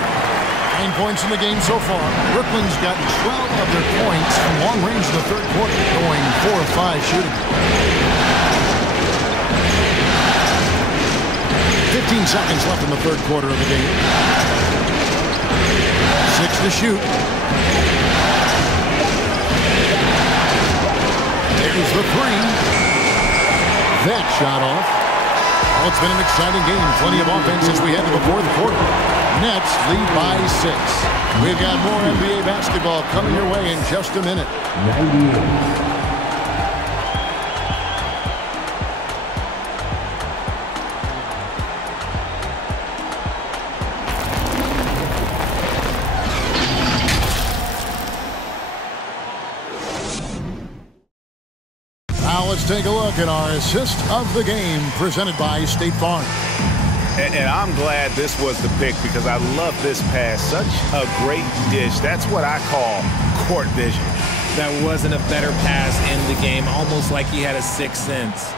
9 points in the game so far. Brooklyn's got 12 of their points from long range in the third quarter, going 4 of 5 shooting. 15 seconds left in the third quarter of the game. 6 to shoot. There's the 3. That shot off. Well, it's been an exciting game. Plenty of offense as we head to the fourth quarter. Nets lead by 6. We've got more NBA basketball coming your way in just a minute. Now let's take a look at our assist of the game presented by State Farm. And I'm glad this was the pick because I love this pass. Such a great dish. That's what I call court vision. That wasn't a better pass in the game, almost like he had a sixth sense.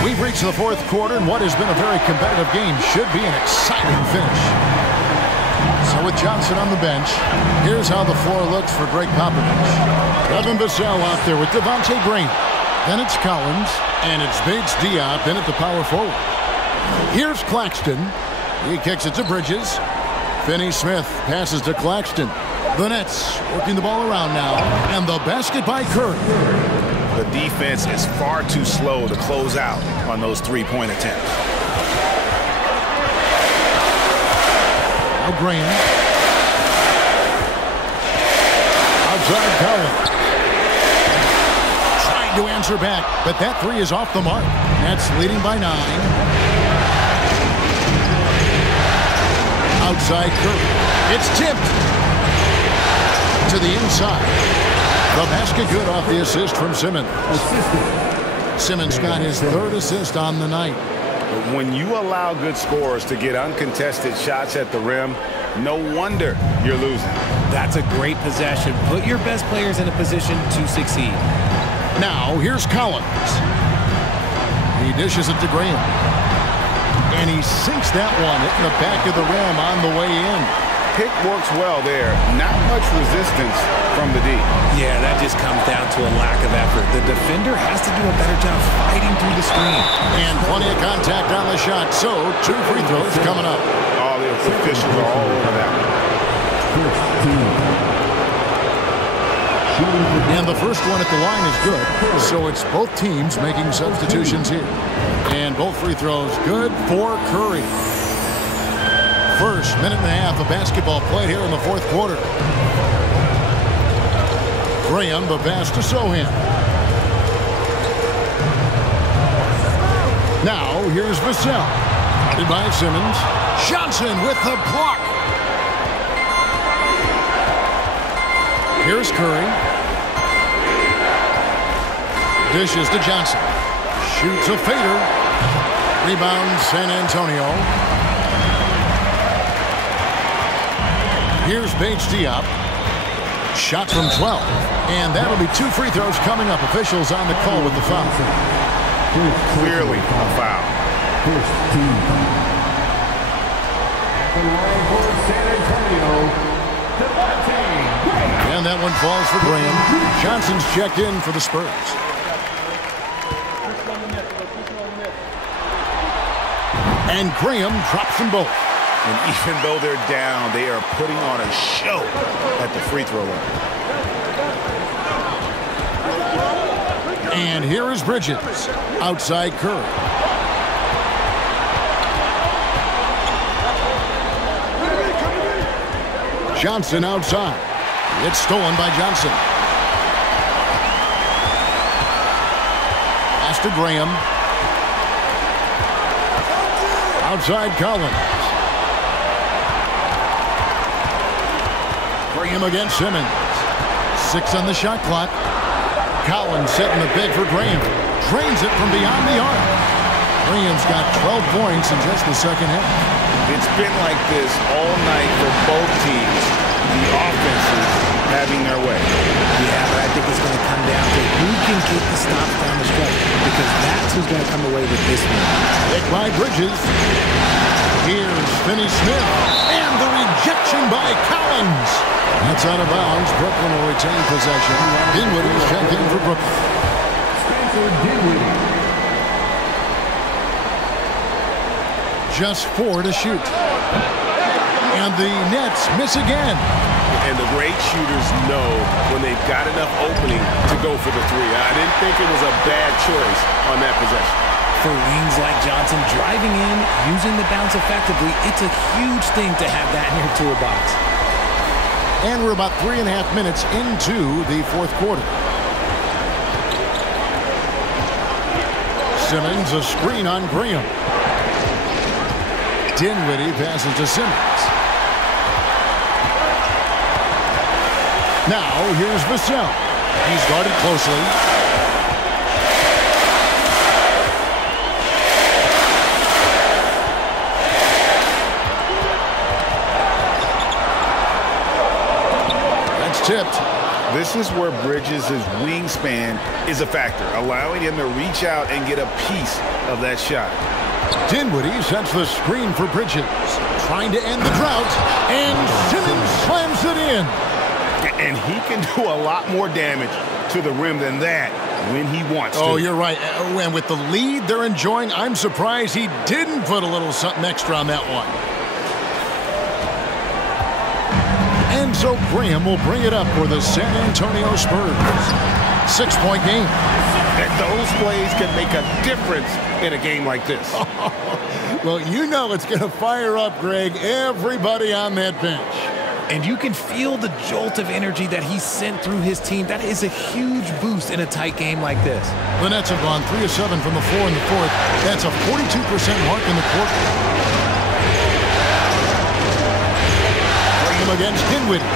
We've reached the fourth quarter, and what has been a very competitive game should be an exciting finish. So with Johnson on the bench, here's how the floor looks for Greg Popovich. Kevin Vassell out there with Devontae Green. Then it's Collins, and it's Paige Diop in at the power forward. Here's Claxton. He kicks it to Bridges. Finney-Smith passes to Claxton. The Nets working the ball around now, and the basket by Curry. The defense is far too slow to close out on those three-point attempts. Now Graham. Outside Collins. Trying to answer back, but that three is off the mark. Nets leading by 9. Outside Curry. It's tipped to the inside. The basket good off the assist from Simmons. Simmons got his third assist on the night. But when you allow good scorers to get uncontested shots at the rim, no wonder you're losing. That's a great possession. Put your best players in a position to succeed. Now, here's Collins. He dishes it to Graham. And he sinks that one hitting the back of the rim on the way in. Pick works well there. Not much resistance from the D. Yeah, that just comes down to a lack of effort. The defender has to do a better job fighting through the screen. And plenty of contact on the shot. So, 2 free throws coming up. All the officials are all over that. And the first one at the line is good. So it's both teams making substitutions here. And both free throws good for Curry. First minute and a half of basketball played here in the fourth quarter. Graham, the pass to Sohan. Now, here's Vassell. Guarded by Simmons. Johnson with the block. Here's Curry. Dishes to Johnson. Shoots a fader. Rebound, San Antonio. Here's Paige Diop. Shot from 12. And that'll be 2 free throws coming up. Officials on the call with the foul. Clearly a foul. First team foul. At the line for San Antonio, and that one falls for Graham. Johnson's checked in for the Spurs. And Graham drops them both. And even though they're down, they are putting on a show at the free throw line. And here is Bridges. Outside Curry. Johnson outside. It's stolen by Johnson. Pass to Graham. Outside Collins. Graham against Simmons. 6 on the shot clock. Collins setting the bid for Graham. Drains it from beyond the arc. Graham's got 12 points in just the second half. It's been like this all night for both teams. The offenses having their way. Yeah, but I think it's going to come down to who can get the stops down the stretch, because that's who's going to come away with this one. Pick by Bridges. Here's Finney-Smith. And the rejection by Collins. That's out of bounds. Brooklyn will retain possession. Dinwiddie's checked in for Brooklyn. Spencer Dinwiddie. Just 4 to shoot. And the Nets miss again. And the great shooters know when they've got enough opening to go for the three. I didn't think it was a bad choice on that possession. For wings like Johnson driving in, using the bounce effectively, it's a huge thing to have that in your toolbox. And we're about 3.5 minutes into the fourth quarter. Simmons, a screen on Graham. Dinwiddie passes to Simmons. Now, here's Vassell. He's guarded closely. That's tipped. This is where Bridges' wingspan is a factor, allowing him to reach out and get a piece of that shot. Dinwiddie sets the screen for Bridges. Trying to end the drought. And Simmons slams it in. And he can do a lot more damage to the rim than that when he wants to. Oh, you're right. And with the lead they're enjoying, I'm surprised he didn't put a little something extra on that one. And so Graham will bring it up for the San Antonio Spurs. 6-point game. And those plays can make a difference in a game like this. Well, you know it's going to fire up, Greg, everybody on that bench. And you can feel the jolt of energy that he sent through his team. That is a huge boost in a tight game like this. The Nets have gone 3 of 7 from the floor in the fourth. That's a 42% mark in the quarter. Graham against Dinwiddie.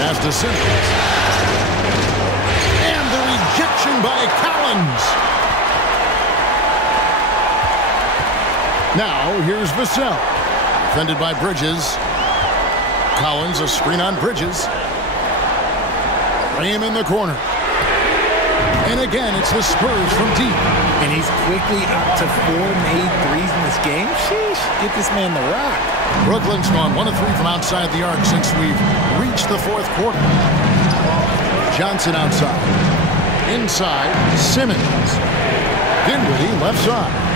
Pass to Simmons. And the rejection by Collins. Now, here's Vassell. Defended by Bridges. Collins, a screen on Bridges. Graham in the corner. And again, it's the Spurs from deep. And he's quickly up to 4 made threes in this game. Sheesh, get this man the rock. Brooklyn's gone 1 of 3 from outside the arc since we've reached the fourth quarter. Johnson outside. Inside, Simmons. Dinwiddie left side.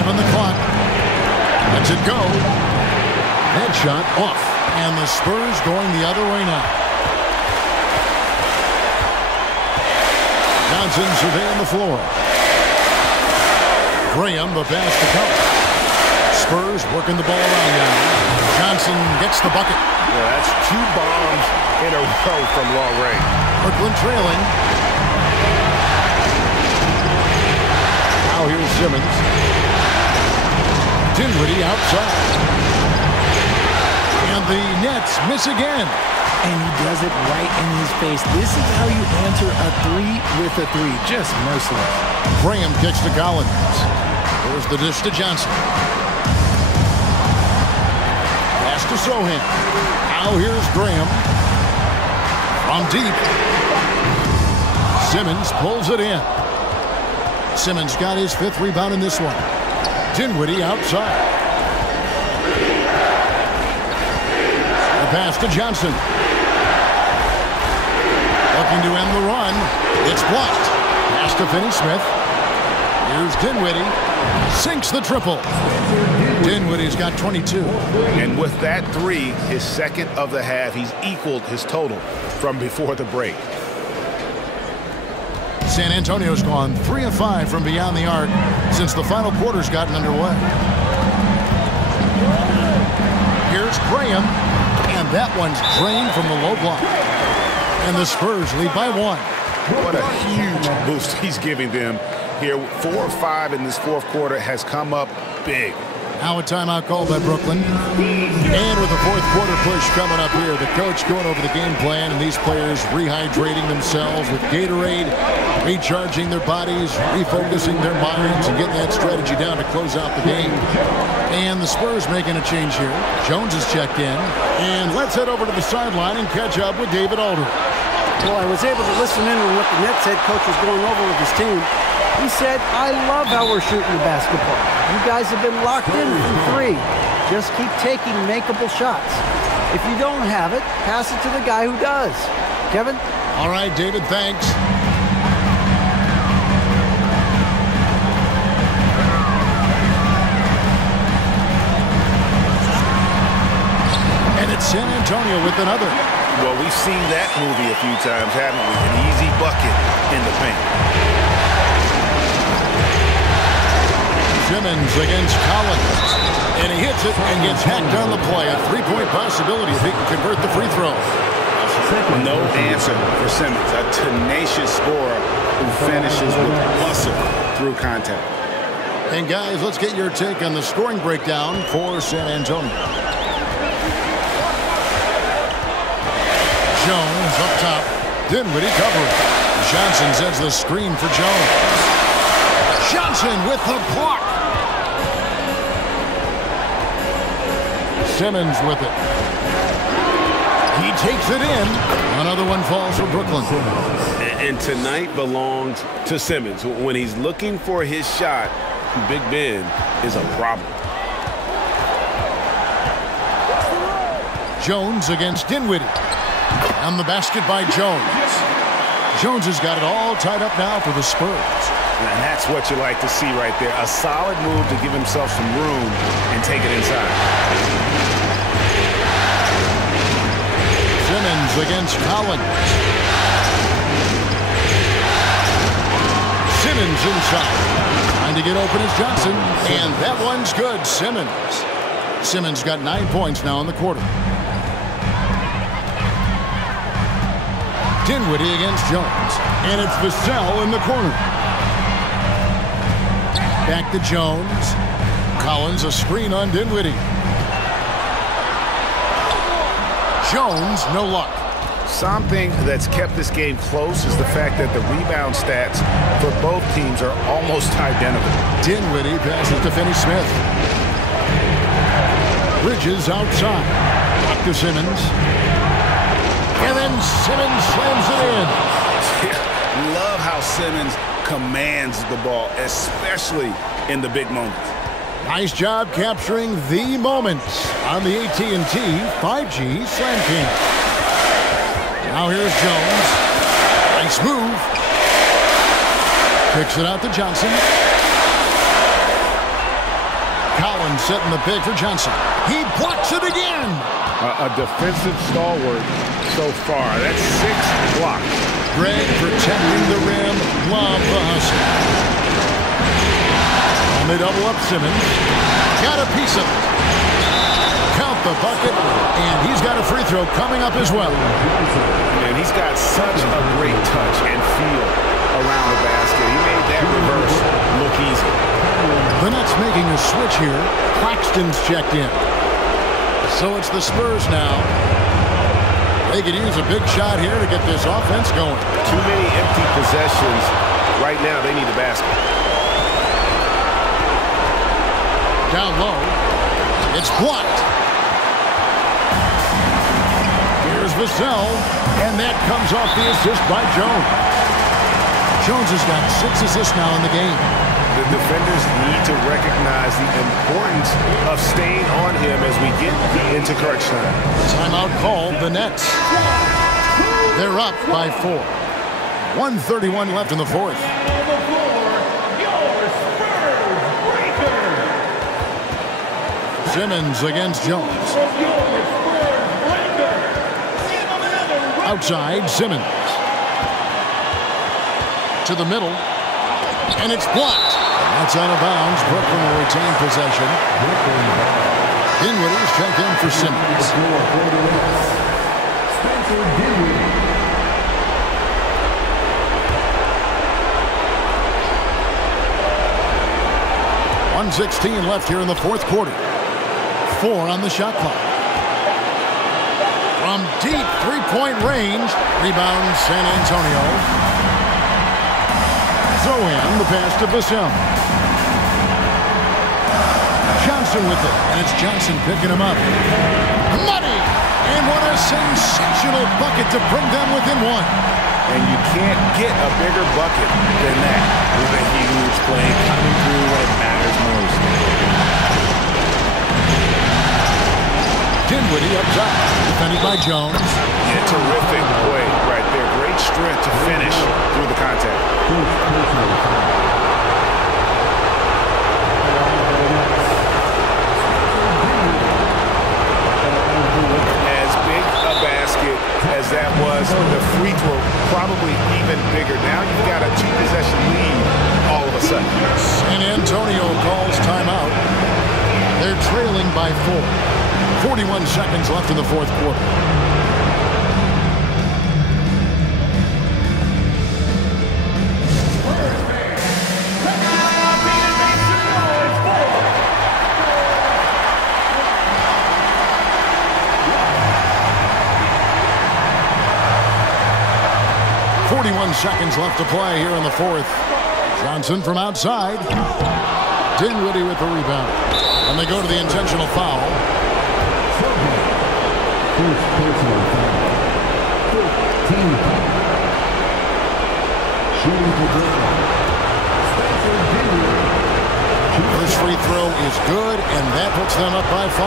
On the clock. Lets it go. Headshot off. And the Spurs going the other way now. Johnson surveying the floor. Graham, the pass to Cup. Spurs working the ball around now. Johnson gets the bucket. Yeah, that's 2 bombs in a row from long range. Brooklyn trailing. Now here's Simmons. Dinwiddie outside. And the Nets miss again. And he does it right in his face. This is how you answer a 3 with a 3. Just merciless. Graham kicks to Collins. There's the dish to Johnson. Pass to Sohan. Now here's Graham. From deep. Simmons pulls it in. Simmons got his 5th rebound in this one. Dinwiddie outside. The pass to Johnson. Looking to end the run. It's blocked. Pass to Finney-Smith. Here's Dinwiddie. Sinks the triple. Dinwiddie's got 22. And with that 3, his 2nd of the half, he's equaled his total from before the break. San Antonio's gone 3 of 5 from beyond the arc since the final quarter's gotten underway. Here's Graham, and that one's drained from the low block. And the Spurs lead by 1. What a huge boost he's giving them here. 4 or 5 in this 4th quarter has come up big. Now a timeout called by Brooklyn. And with the 4th quarter push coming up here, the coach going over the game plan and these players rehydrating themselves with Gatorade, recharging their bodies, refocusing their minds, and getting that strategy down to close out the game. And the Spurs making a change here. Jones is checked in. And let's head over to the sideline and catch up with David Aldridge. Well, I was able to listen in on what the Nets head coach was going over with his team. He said, I love how we're shooting the basketball. You guys have been locked in from 3. Just keep taking makeable shots. If you don't have it, pass it to the guy who does. Kevin? All right, David, thanks. And it's San Antonio with another. Well, we've seen that movie a few times, haven't we? An easy bucket in the paint. Simmons against Collins. And he hits it and gets hacked on the play. A 3-point possibility if he can convert the free throw. No answer for Simmons. A tenacious scorer who finishes with hustle through contact. And guys, let's get your take on the scoring breakdown for San Antonio. Jones up top. Dinwiddie covering. Johnson sends the screen for Jones. Johnson with the block. Simmons with it. He takes it in. Another one falls for Brooklyn. And tonight belongs to Simmons. When he's looking for his shot, Big Ben is a problem. Jones against Dinwiddie. On the basket by Jones. Jones has got it all tied up now for the Spurs. And that's what you like to see right there. A solid move to give himself some room and take it inside. Simmons against Collins. Simmons inside. Trying to get open is Johnson. And that one's good. Simmons. Simmons got 9 points now in the quarter. Dinwiddie against Jones. And it's Vassell in the corner. Back to Jones. Collins, a screen on Dinwiddie. Jones, no luck. Something that's kept this game close is the fact that the rebound stats for both teams are almost identical. Dinwiddie passes to Finney-Smith. Bridges outside. Back to Simmons. And then Simmons slams it in. Love how Simmons commands the ball, especially in the big moments. Nice job capturing the moments on the AT&T 5G Slam King. Now here's Jones. Nice move. Kicks it out to Johnson. Collins setting the pick for Johnson. He blocks it again. A defensive stalwart so far. That's 6 blocks. Greg protecting the rim. Love the hustle. And they double up Simmons. Got a piece of it. Count the bucket. And he's got a free throw coming up as well. And he's got such a great touch and feel around the basket. He made that reverse look easy. The Nets making a switch here. Claxton's checked in. So it's the Spurs now. They could use a big shot here to get this offense going. Too many empty possessions. Right now, they need the basket. Down low. It's blocked. Here's Vassell. And that comes off the assist by Jones. Jones has got 6 assists now in the game. The defenders need to recognize the importance of staying on him as we get into crunch time. Timeout called, the Nets. They're up by 4. 1:31 left in the fourth. Simmons against Jones. Outside, Simmons. To the middle. And it's blocked. That's out of bounds. Brooklyn will retain possession. Dinwiddie's checked in for Simmons. Spencer Dinwiddie. 1:16 left here in the fourth quarter. 4 on the shot clock. From deep three-point range. Rebound San Antonio. Throw in the pass to Vassell. Johnson with it, and it's Johnson picking him up. Money! And what a sensational bucket to bring them within 1. And you can't get a bigger bucket than that. With a huge play coming through when it matters most. Dinwiddie up top, defended by Jones. Yeah, terrific play right there. Great strength to finish through the contact. As big a basket as that was, the free throw probably even bigger. Now you've got a 2-possession lead all of a sudden. San Antonio calls timeout. They're trailing by 4. 41 seconds left in the fourth quarter. Seconds left to play here in the fourth. Johnson from outside. Dinwiddie with the rebound. And they go to the intentional foul. First personal foul. 13 foul. Shooting for Brooklyn. Spencer Dinwiddie. First free throw is good, and that puts them up by 5.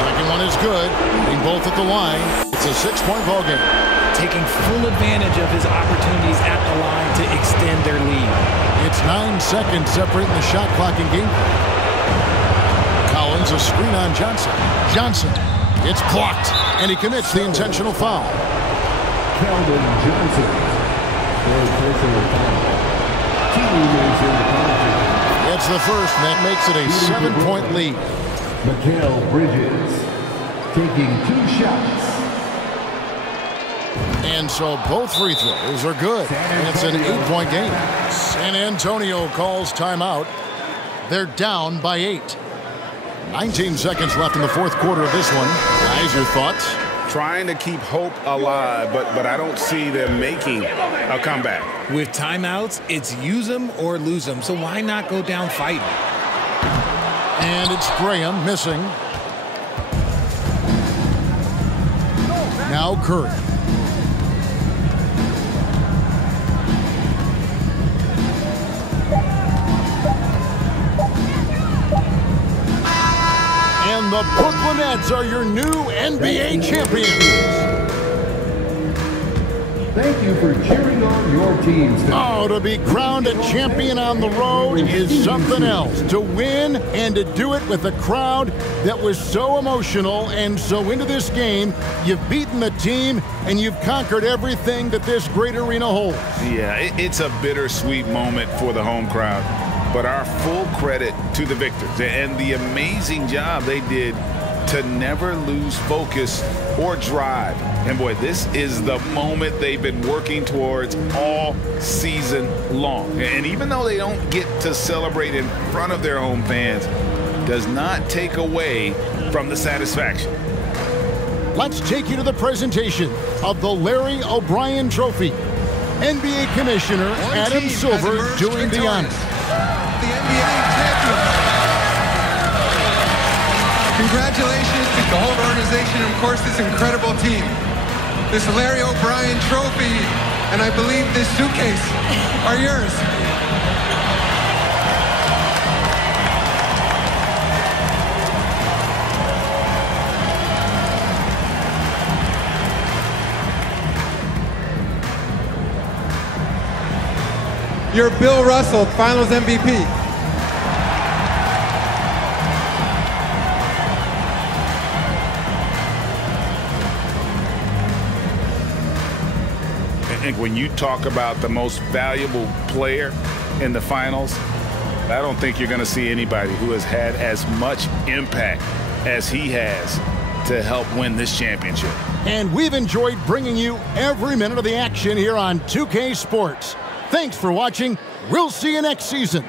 Second one is good. Being both at the line. It's a 6-point ball game. Taking full advantage of his opportunities at the line to extend their lead. It's 9 seconds separating the shot clock and game. Collins a screen on Johnson. Johnson, it's blocked, and he commits the intentional foul. Keldon Johnson. Third personal foul. Teammates in the penalty. It's the first, and that makes it a 7-point lead. Mikal Bridges taking 2 shots. And so both free throws are good. And it's an 8-point game. San Antonio calls timeout. They're down by 8. 19 seconds left in the fourth quarter of this one. Guys, your thoughts? Trying to keep hope alive, but I don't see them making a comeback. With timeouts, it's use them or lose them. So why not go down fighting? And it's Graham missing. Now Curry. And the Brooklyn Nets are your new NBA champions. Thank you for cheering on your teams. Oh, to be crowned a champion on the road is something else. To win and to do it with a crowd that was so emotional and so into this game, you've beaten the team and you've conquered everything that this great arena holds. Yeah, it's a bittersweet moment for the home crowd, but our full credit to the victors and the amazing job they did to never lose focus or drive. And boy, this is the moment they've been working towards all season long. And even though they don't get to celebrate in front of their home fans, does not take away from the satisfaction. Let's take you to the presentation of the Larry O'Brien Trophy. NBA Commissioner Adam Silver doing the honors. The NBA champion. Congratulations to the whole organization and, of course, this incredible team. This Larry O'Brien Trophy, and I believe this suitcase are yours. You're Bill Russell, Finals MVP. I think when you talk about the most valuable player in the finals, I don't think you're going to see anybody who has had as much impact as he has to help win this championship. And we've enjoyed bringing you every minute of the action here on 2K Sports. Thanks for watching. We'll see you next season.